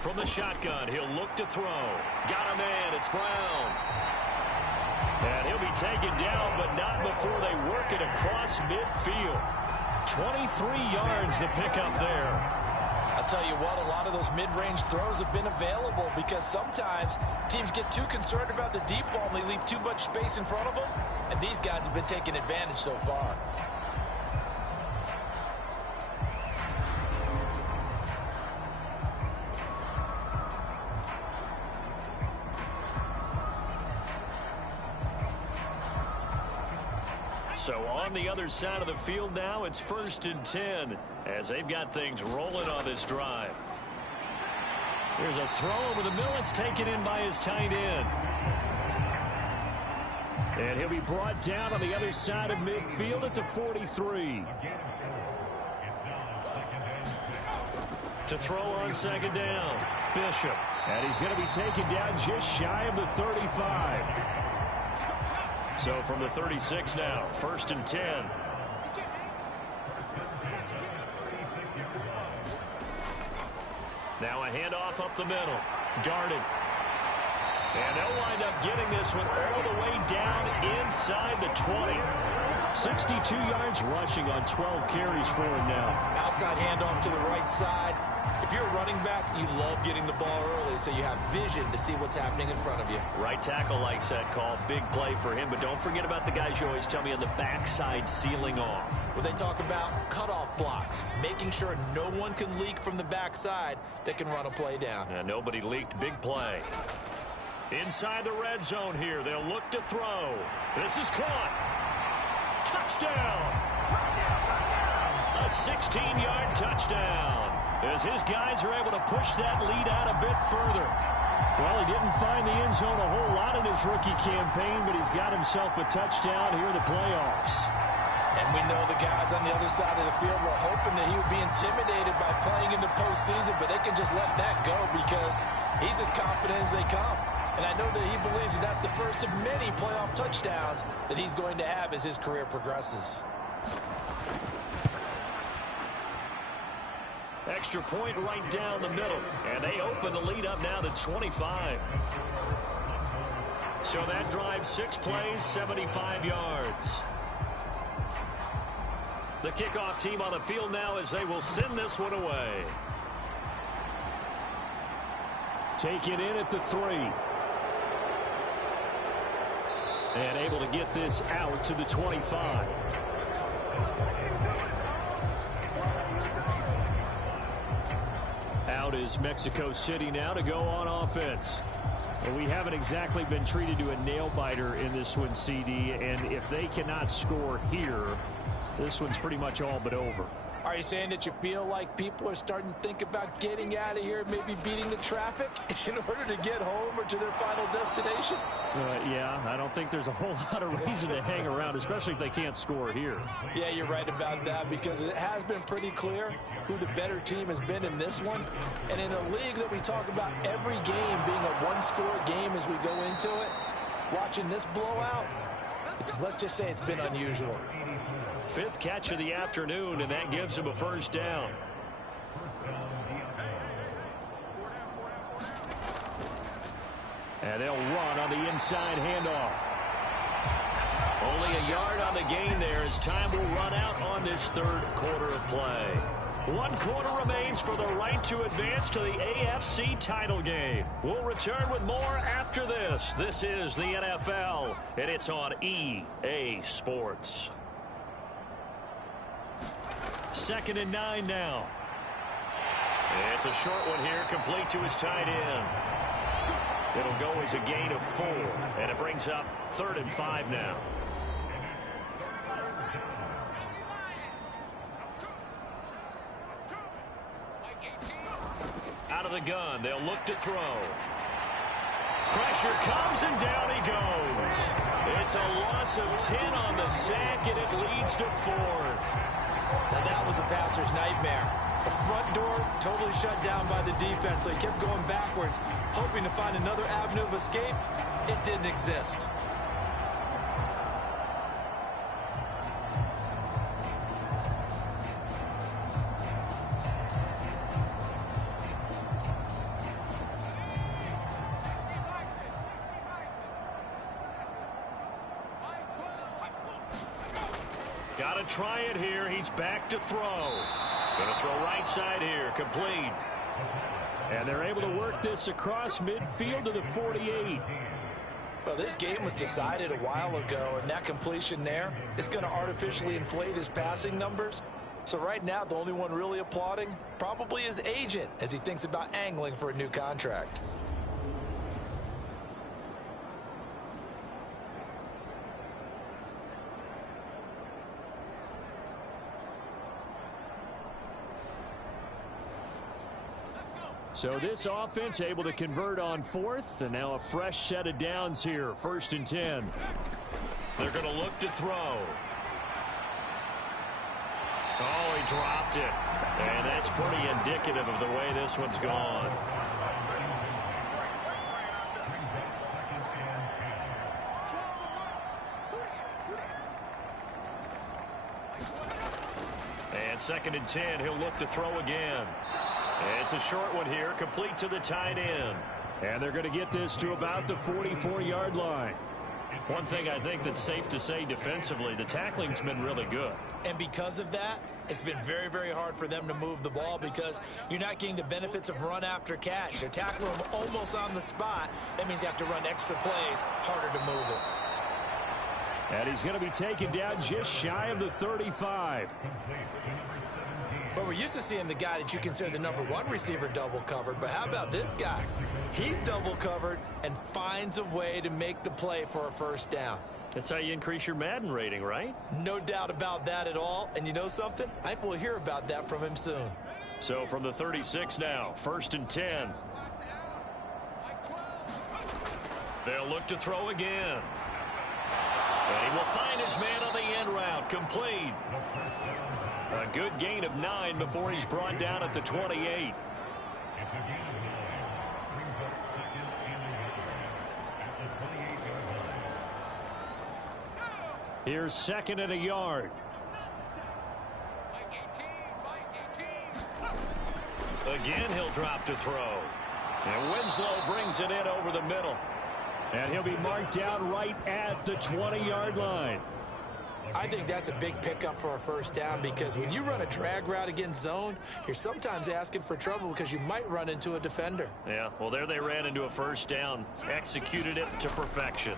From the shotgun, he'll look to throw. Got a man. It's Brown. And he'll be taken down, but not before they work it across midfield. 23 yards to pick up there. I'll tell you what, a lot of those mid-range throws have been available because sometimes teams get too concerned about the deep ball and they leave too much space in front of them, and these guys have been taking advantage so far. So on the other side of the field now, it's 1st and 10 as they've got things rolling on this drive. There's a throw over the middle. It's taken in by his tight end. And he'll be brought down on the other side of midfield at the 43. To throw on 2nd down, Bishop. And he's going to be taken down just shy of the 35. So from the 36 now, 1st and 10. Now a handoff up the middle. Darted. And they'll wind up getting this one all the way down inside the 20. 62 yards rushing on 12 carries for him now. Outside handoff to the right side. If you're a running back, you love getting the ball early so you have vision to see what's happening in front of you. Right tackle likes that call. Big play for him, but don't forget about the guys you always tell me on the backside sealing off. Well, they talk about cutoff blocks, making sure no one can leak from the backside that can run a play down. And nobody leaked. Big play. Inside the red zone here. They'll look to throw. This is caught. Touchdown. A 16-yard touchdown. As his guys are able to push that lead out a bit further. Well, he didn't find the end zone a whole lot in his rookie campaign, but he's got himself a touchdown here in the playoffs. And we know the guys on the other side of the field were hoping that he would be intimidated by playing in the postseason, but they can just let that go because he's as confident as they come. And I know that he believes that that's the first of many playoff touchdowns that he's going to have as his career progresses. Extra point right down the middle. And they open the lead up now to 25. So that drive, 6 plays, 75 yards. The kickoff team on the field now as they will send this one away. Take it in at the 3. And able to get this out to the 25. Out is Mexico City now to go on offense. Well, we haven't exactly been treated to a nail-biter in this one, CD, and if they cannot score here, this one's pretty much all but over. Are you saying that you feel like people are starting to think about getting out of here, maybe beating the traffic in order to get home or to their final destination? Yeah, I don't think there's a whole lot of reason to hang around, especially if they can't score here. Yeah, you're right about that, because it has been pretty clear who the better team has been in this one. And in a league that we talk about every game being a one-score game as we go into it, watching this blowout, let's just say it's been unusual. 5th catch of the afternoon, and that gives him a first down. And they'll run on the inside handoff. Only a yard on the gain there as time will run out on this 3rd quarter of play. 1 quarter remains for the right to advance to the AFC title game. We'll return with more after this. This is the NFL, and it's on EA Sports. 2nd and 9 now. It's a short one here, complete to his tight end. It'll go as a gain of 4, and it brings up 3rd and 5 now. Out of the gun, they'll look to throw. Pressure comes, and down he goes. It's a loss of 10 on the sack, and it leads to 4th. Now that was a passer's nightmare. The front door totally shut down by the defense, so he kept going backwards, hoping to find another avenue of escape. It didn't exist. Got to try it here. He's back to throw. Going to throw right side here. Complete. And they're able to work this across midfield to the 48. Well, this game was decided a while ago, and that completion there is going to artificially inflate his passing numbers. So right now, the only one really applauding probably his agent as he thinks about angling for a new contract. So this offense able to convert on 4th, and now a fresh set of downs here. 1st and 10. They're going to look to throw. Oh, he dropped it. And that's pretty indicative of the way this one's gone. And 2nd and 10, he'll look to throw again. It's a short one here, complete to the tight end. And they're going to get this to about the 44-yard line. One thing I think that's safe to say defensively, the tackling's been really good. And because of that, it's been very, very hard for them to move the ball because you're not getting the benefits of run after catch. They're tackling them almost on the spot. That means you have to run extra plays, harder to move it. And he's going to be taken down just shy of the 35. But we're used to seeing the guy that you consider the #1 receiver double covered. But how about this guy? He's double covered and finds a way to make the play for a first down. That's how you increase your Madden rating, right? No doubt about that at all. And you know something? I think we'll hear about that from him soon. So from the 36 now, 1st and 10. They'll look to throw again. And he will find his man on the end route. Complete. A good gain of 9 before he's brought down at the 28. Here's second and a yard. Again, he'll drop to throw. And Winslow brings it in over the middle. And he'll be marked down right at the 20-yard line. I think that's a big pickup for a first down, because when you run a drag route against zone, you're sometimes asking for trouble because you might run into a defender. Yeah, well, there they ran into a first down. Executed it to perfection.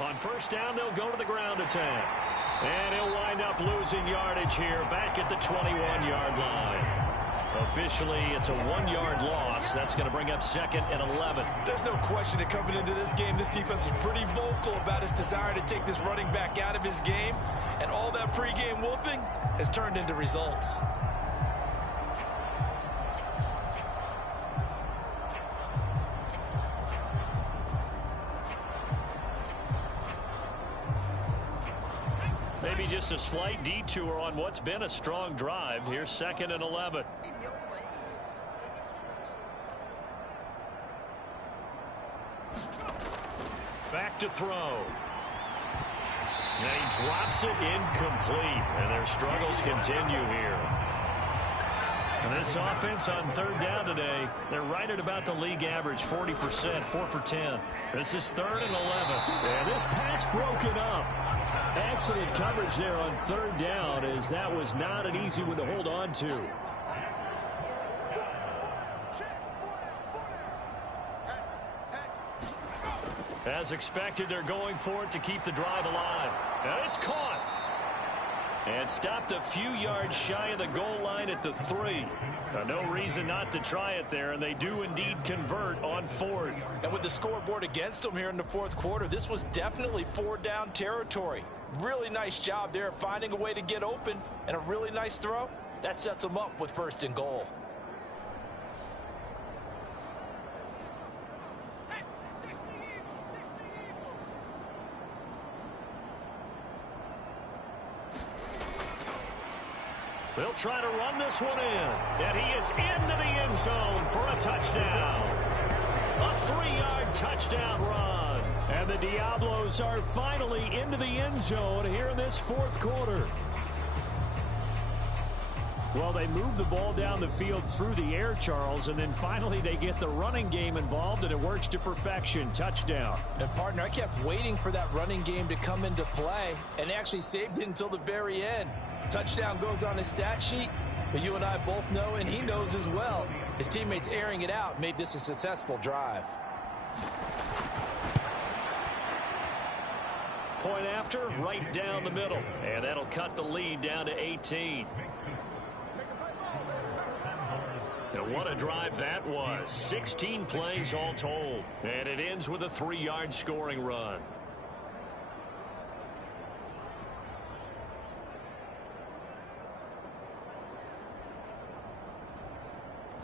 On first down, they'll go to the ground attack. And he'll wind up losing yardage here back at the 21-yard line. Officially, it's a 1-yard loss. That's going to bring up second and 11. There's no question that coming into this game, this defense was pretty vocal about its desire to take this running back out of his game. And all that pregame wolfing has turned into results. Maybe just a slight detour on what's been a strong drive. Here's second and 11. Back to throw. And he drops it incomplete. And their struggles continue here. And this offense on third down today, they're right at about the league average, 40%, 4 for 10. This is third and 11. And this pass broken up. Excellent coverage there on third down, as that was not an easy one to hold on to. As expected, they're going for it to keep the drive alive. And it's caught. And stopped a few yards shy of the goal line at the 3. No reason not to try it there, and they do indeed convert on fourth. And with the scoreboard against them here in the fourth quarter, this was definitely 4-down territory. Really nice job there finding a way to get open, and a really nice throw. That sets them up with first and goal. They'll try to run this one in. And he is into the end zone for a touchdown. A 3-yard touchdown run. And the Diablos are finally into the end zone here in this fourth quarter. Well, they move the ball down the field through the air, Charles, and then finally they get the running game involved, and it works to perfection. Touchdown. And, partner, I kept waiting for that running game to come into play, and actually saved it until the very end. Touchdown goes on his stat sheet, but you and I both know, and he knows as well, his teammates airing it out made this a successful drive. Point after, right down the middle, and that'll cut the lead down to 18. And what a drive that was. 16 plays all told. And it ends with a 3-yard scoring run.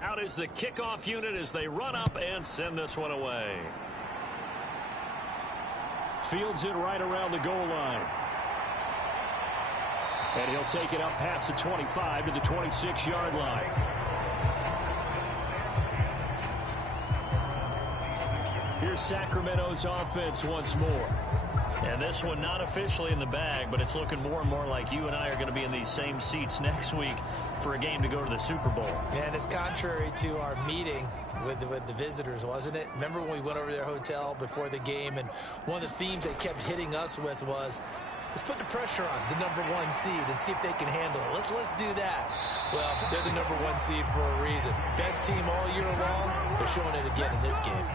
Out is the kickoff unit as they run up and send this one away. Fields it right around the goal line. And he'll take it up past the 25 to the 26-yard line. Here's Sacramento's offense once more. And this one not officially in the bag, but it's looking more and more like you and I are going to be in these same seats next week for a game to go to the Super Bowl. And it's contrary to our meeting with the visitors, wasn't it? Remember when we went over to their hotel before the game, and one of the themes they kept hitting us with was, let's put the pressure on the #1 seed and see if they can handle it. Let's do that. Well, they're the #1 seed for a reason. Best team all year long. They're showing it again in this game.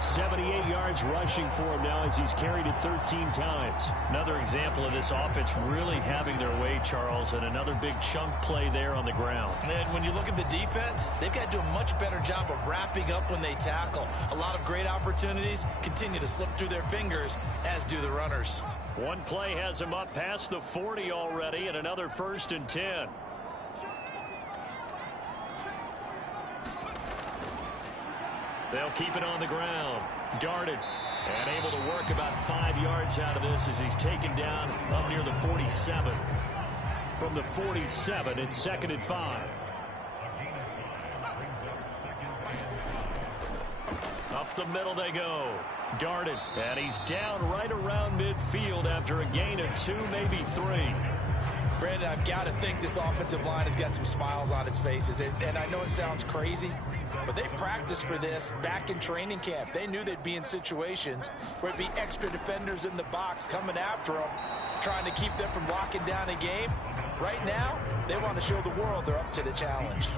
78 yards rushing for him now as he's carried it 13 times. Another example of this offense really having their way, Charles, and another big chunk play there on the ground. And when you look at the defense, they've got to do a much better job of wrapping up when they tackle. A lot of great opportunities continue to slip through their fingers, as do the runners. One play has him up past the 40 already, and another 1st and 10. They'll keep it on the ground. Darted. And able to work about 5 yards out of this as he's taken down up near the 47. From the 47, it's 2nd and 5. Up the middle they go. Darted, and he's down right around midfield after a gain of 2, maybe 3. Brandon, I've got to think this offensive line has got some smiles on its faces. And I know it sounds crazy, but they practiced for this back in training camp. They knew they'd be in situations where it'd be extra defenders in the box coming after them, trying to keep them from locking down a game. Right now, they want to show the world they're up to the challenge.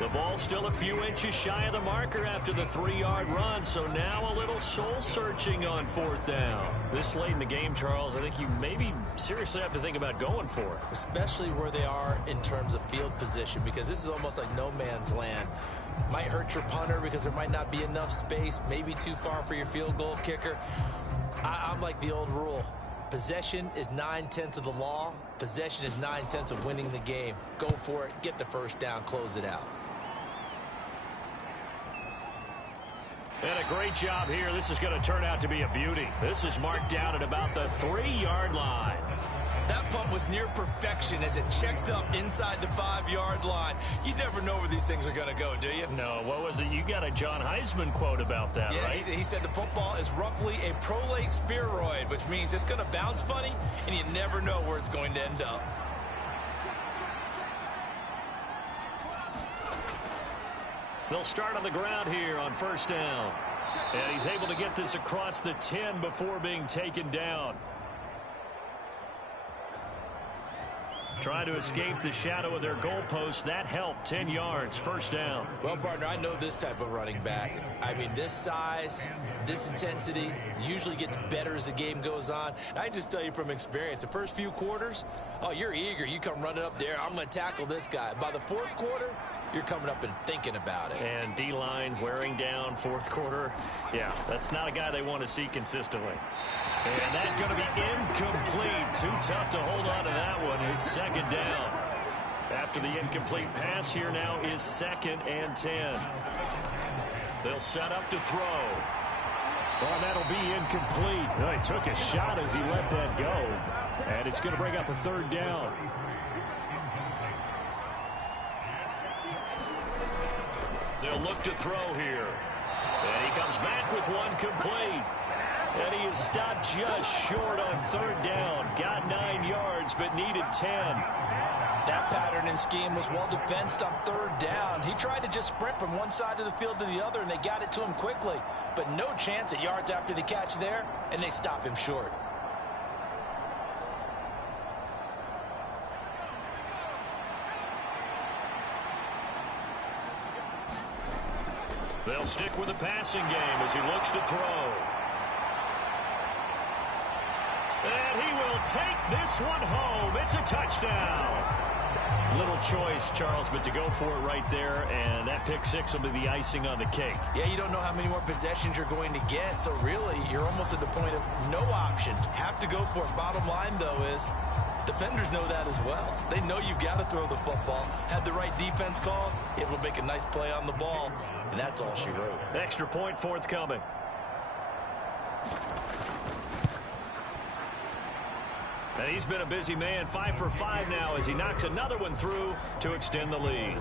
The ball still a few inches shy of the marker after the 3-yard run, so now a little soul-searching on 4th down. This late in the game, Charles, I think you maybe seriously have to think about going for it. Especially where they are in terms of field position, because this is almost like no man's land. Might hurt your punter because there might not be enough space, maybe too far for your field goal kicker. I'm like the old rule. Possession is 9/10 of the law. Possession is 9/10 of winning the game. Go for it, get the first down, close it out. And a great job here. This is going to turn out to be a beauty. This is marked down at about the 3-yard line. That punt was near perfection as it checked up inside the 5-yard line. You never know where these things are going to go, do you? No, what was it? You got a John Heisman quote about that, yeah, right? He said the football is roughly a prolate spheroid, which means it's going to bounce funny, and you never know where it's going to end up. They'll start on the ground here on 1st down. And he's able to get this across the 10 before being taken down. Trying to escape the shadow of their goalpost. That helped. 10 yards. 1st down. Well, partner, I know this type of running back. I mean, this size, this intensity usually gets better as the game goes on. And I just tell you from experience, the first few quarters, oh, you're eager. You come running up there. I'm going to tackle this guy. By the 4th quarter, you're coming up and thinking about it. And D-line wearing down 4th quarter. Yeah, that's not a guy they want to see consistently. And that's going to be incomplete. Too tough to hold on to that one. It's 2nd down. After the incomplete pass, here now is 2nd and 10. They'll set up to throw. Well, that'll be incomplete. Well, he took a shot as he let that go. And it's going to bring up a 3rd down. They'll look to throw here. And he comes back with one complete. And he is stopped just short on 3rd down. Got 9 yards, but needed 10. That pattern and scheme was well defensed on 3rd down. He tried to just sprint from one side of the field to the other, and they got it to him quickly. But no chance at yards after the catch there, and they stop him short. They'll stick with the passing game as he looks to throw. And he will take this one home. It's a touchdown. Little choice, Charles, but to go for it right there, and that pick 6 will be the icing on the cake. Yeah, you don't know how many more possessions you're going to get, so really you're almost at the point of no options. Have to go for it. Bottom line, though, is defenders know that as well. They know you've got to throw the football. Had the right defense called, it will make a nice play on the ball, and that's all she wrote. Extra point forthcoming. And he's been a busy man, 5 for 5 now as he knocks another one through to extend the lead.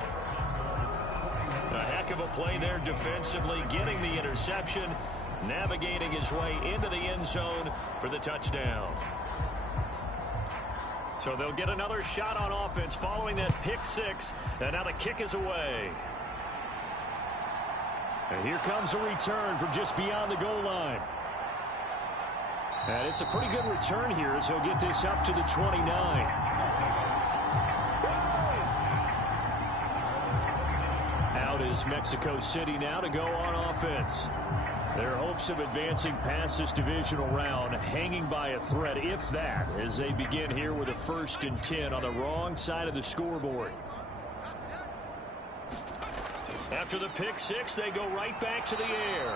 A heck of a play there defensively, getting the interception, navigating his way into the end zone for the touchdown. So they'll get another shot on offense following that pick 6, and now the kick is away. And here comes a return from just beyond the goal line. And it's a pretty good return here as he'll get this up to the 29. Out is Mexico City now to go on offense. Their hopes of advancing past this divisional round hanging by a thread, if that, as they begin here with a 1st and 10 on the wrong side of the scoreboard. After the pick 6, they go right back to the air.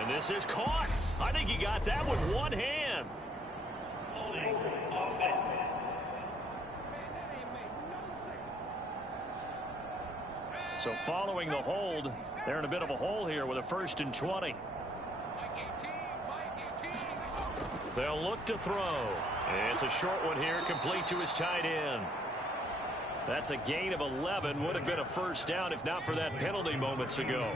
And this is caught. I think he got that with one hand. So following the hold, they're in a bit of a hole here with a 1st and 20. They'll look to throw. It's a short one here, complete to his tight end. That's a gain of 11. Would have been a 1st down if not for that penalty moments ago.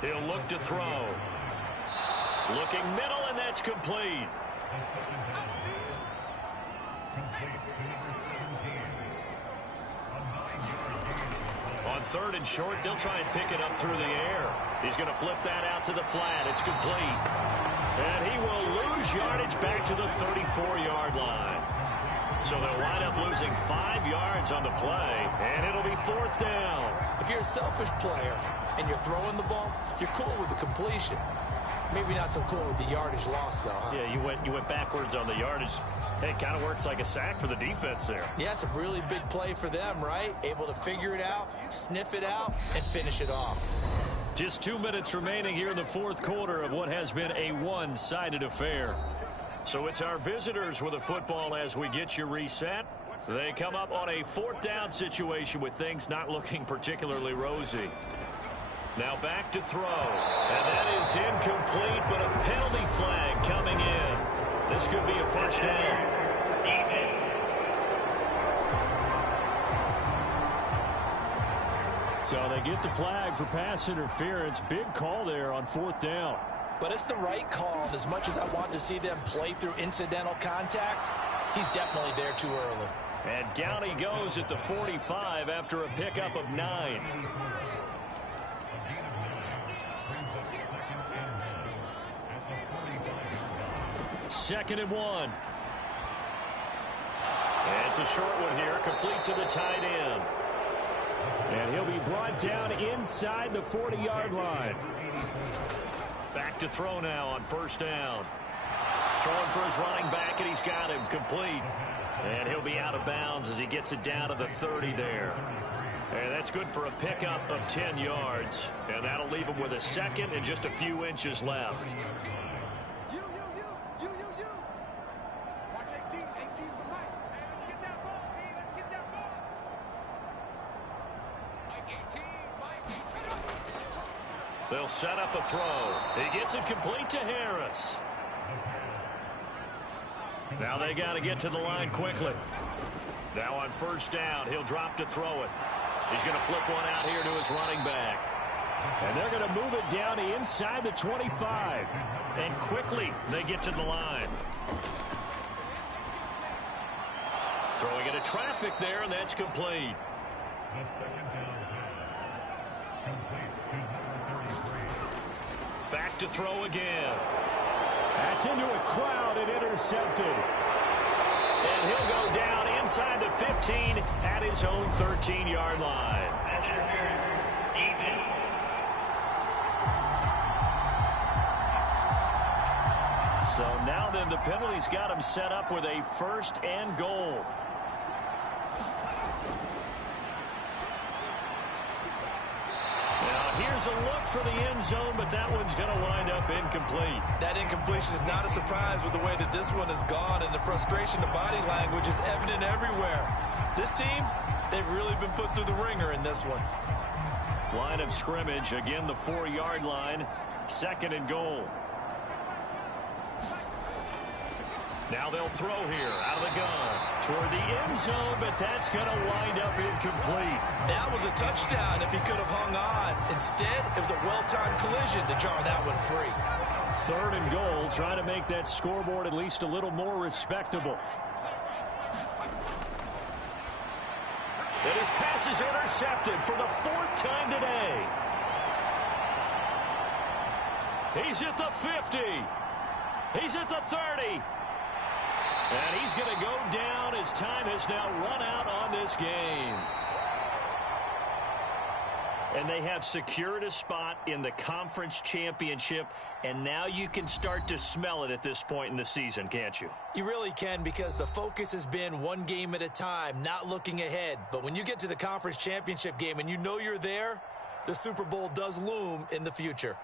He'll look to throw. Looking middle, and that's complete. On 3rd and short, they'll try and pick it up through the air. He's going to flip that out to the flat. It's complete. And he will lose yardage back to the 34-yard line. So they'll wind up losing 5 yards on the play, and it'll be 4th down. If you're a selfish player and you're throwing the ball, you're cool with the completion. Maybe not so cool with the yardage loss, though, huh? Yeah, you went backwards on the yardage. Hey, it kind of works like a sack for the defense there. Yeah, it's a really big play for them, right? Able to figure it out, sniff it out, and finish it off. Just 2 minutes remaining here in the 4th quarter of what has been a one-sided affair. So it's our visitors with a football as we get you reset. They come up on a 4th down situation with things not looking particularly rosy. Now back to throw. And that is incomplete, but a penalty flag coming in. This could be a 1st down. So they get the flag for pass interference. Big call there on 4th down. But it's the right call, and as much as I want to see them play through incidental contact, he's definitely there too early. And down he goes at the 45 after a pickup of 9. Second and 1. And it's a short one here, complete to the tight end. And he'll be brought down inside the 40-yard line. Back to throw now on 1st down. Throwing for his running back, and he's got him complete. And he'll be out of bounds as he gets it down to the 30 there. And that's good for a pickup of 10 yards. And that'll leave him with a 2nd and just a few inches left. Watch 18. 18's the mic. Hey, let's get that ball, D. Let's get that ball. Mike 18. They'll set up a throw. He gets it complete to Harris. Now they got to get to the line quickly. Now on 1st down, he'll drop to throw it. He's going to flip one out here to his running back. And they're going to move it down inside the 25. And quickly they get to the line. Throwing into traffic there, and that's complete. Back to throw again. That's into a crowd and intercepted. And he'll go down inside the 15 at his own 13-yard line. So now then the penalty's got him set up with a 1st and goal. Here's a look for the end zone, but that one's going to wind up incomplete. That incompletion is not a surprise with the way that this one has gone, and the frustration, the body language is evident everywhere. This team, they've really been put through the ringer in this one. Line of scrimmage, again the 4-yard line, 2nd and goal. Now they'll throw here out of the gun toward the end zone, but that's going to wind up incomplete. That was a touchdown if he could have hung on. Instead, it was a well-timed collision to jar that one free. 3rd and goal, trying to make that scoreboard at least a little more respectable. And his pass is intercepted for the 4th time today. He's at the 50. He's at the 30. And he's going to go down as time has now run out on this game. And they have secured a spot in the conference championship, and now you can start to smell it at this point in the season, can't you? You really can, because the focus has been one game at a time, not looking ahead. But when you get to the conference championship game and you know you're there, the Super Bowl does loom in the future.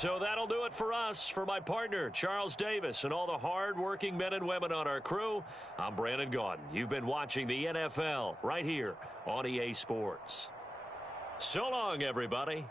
So that'll do it for us. For my partner, Charles Davis, and all the hard-working men and women on our crew, I'm Brandon Gaudin. You've been watching the NFL right here on EA Sports. So long, everybody.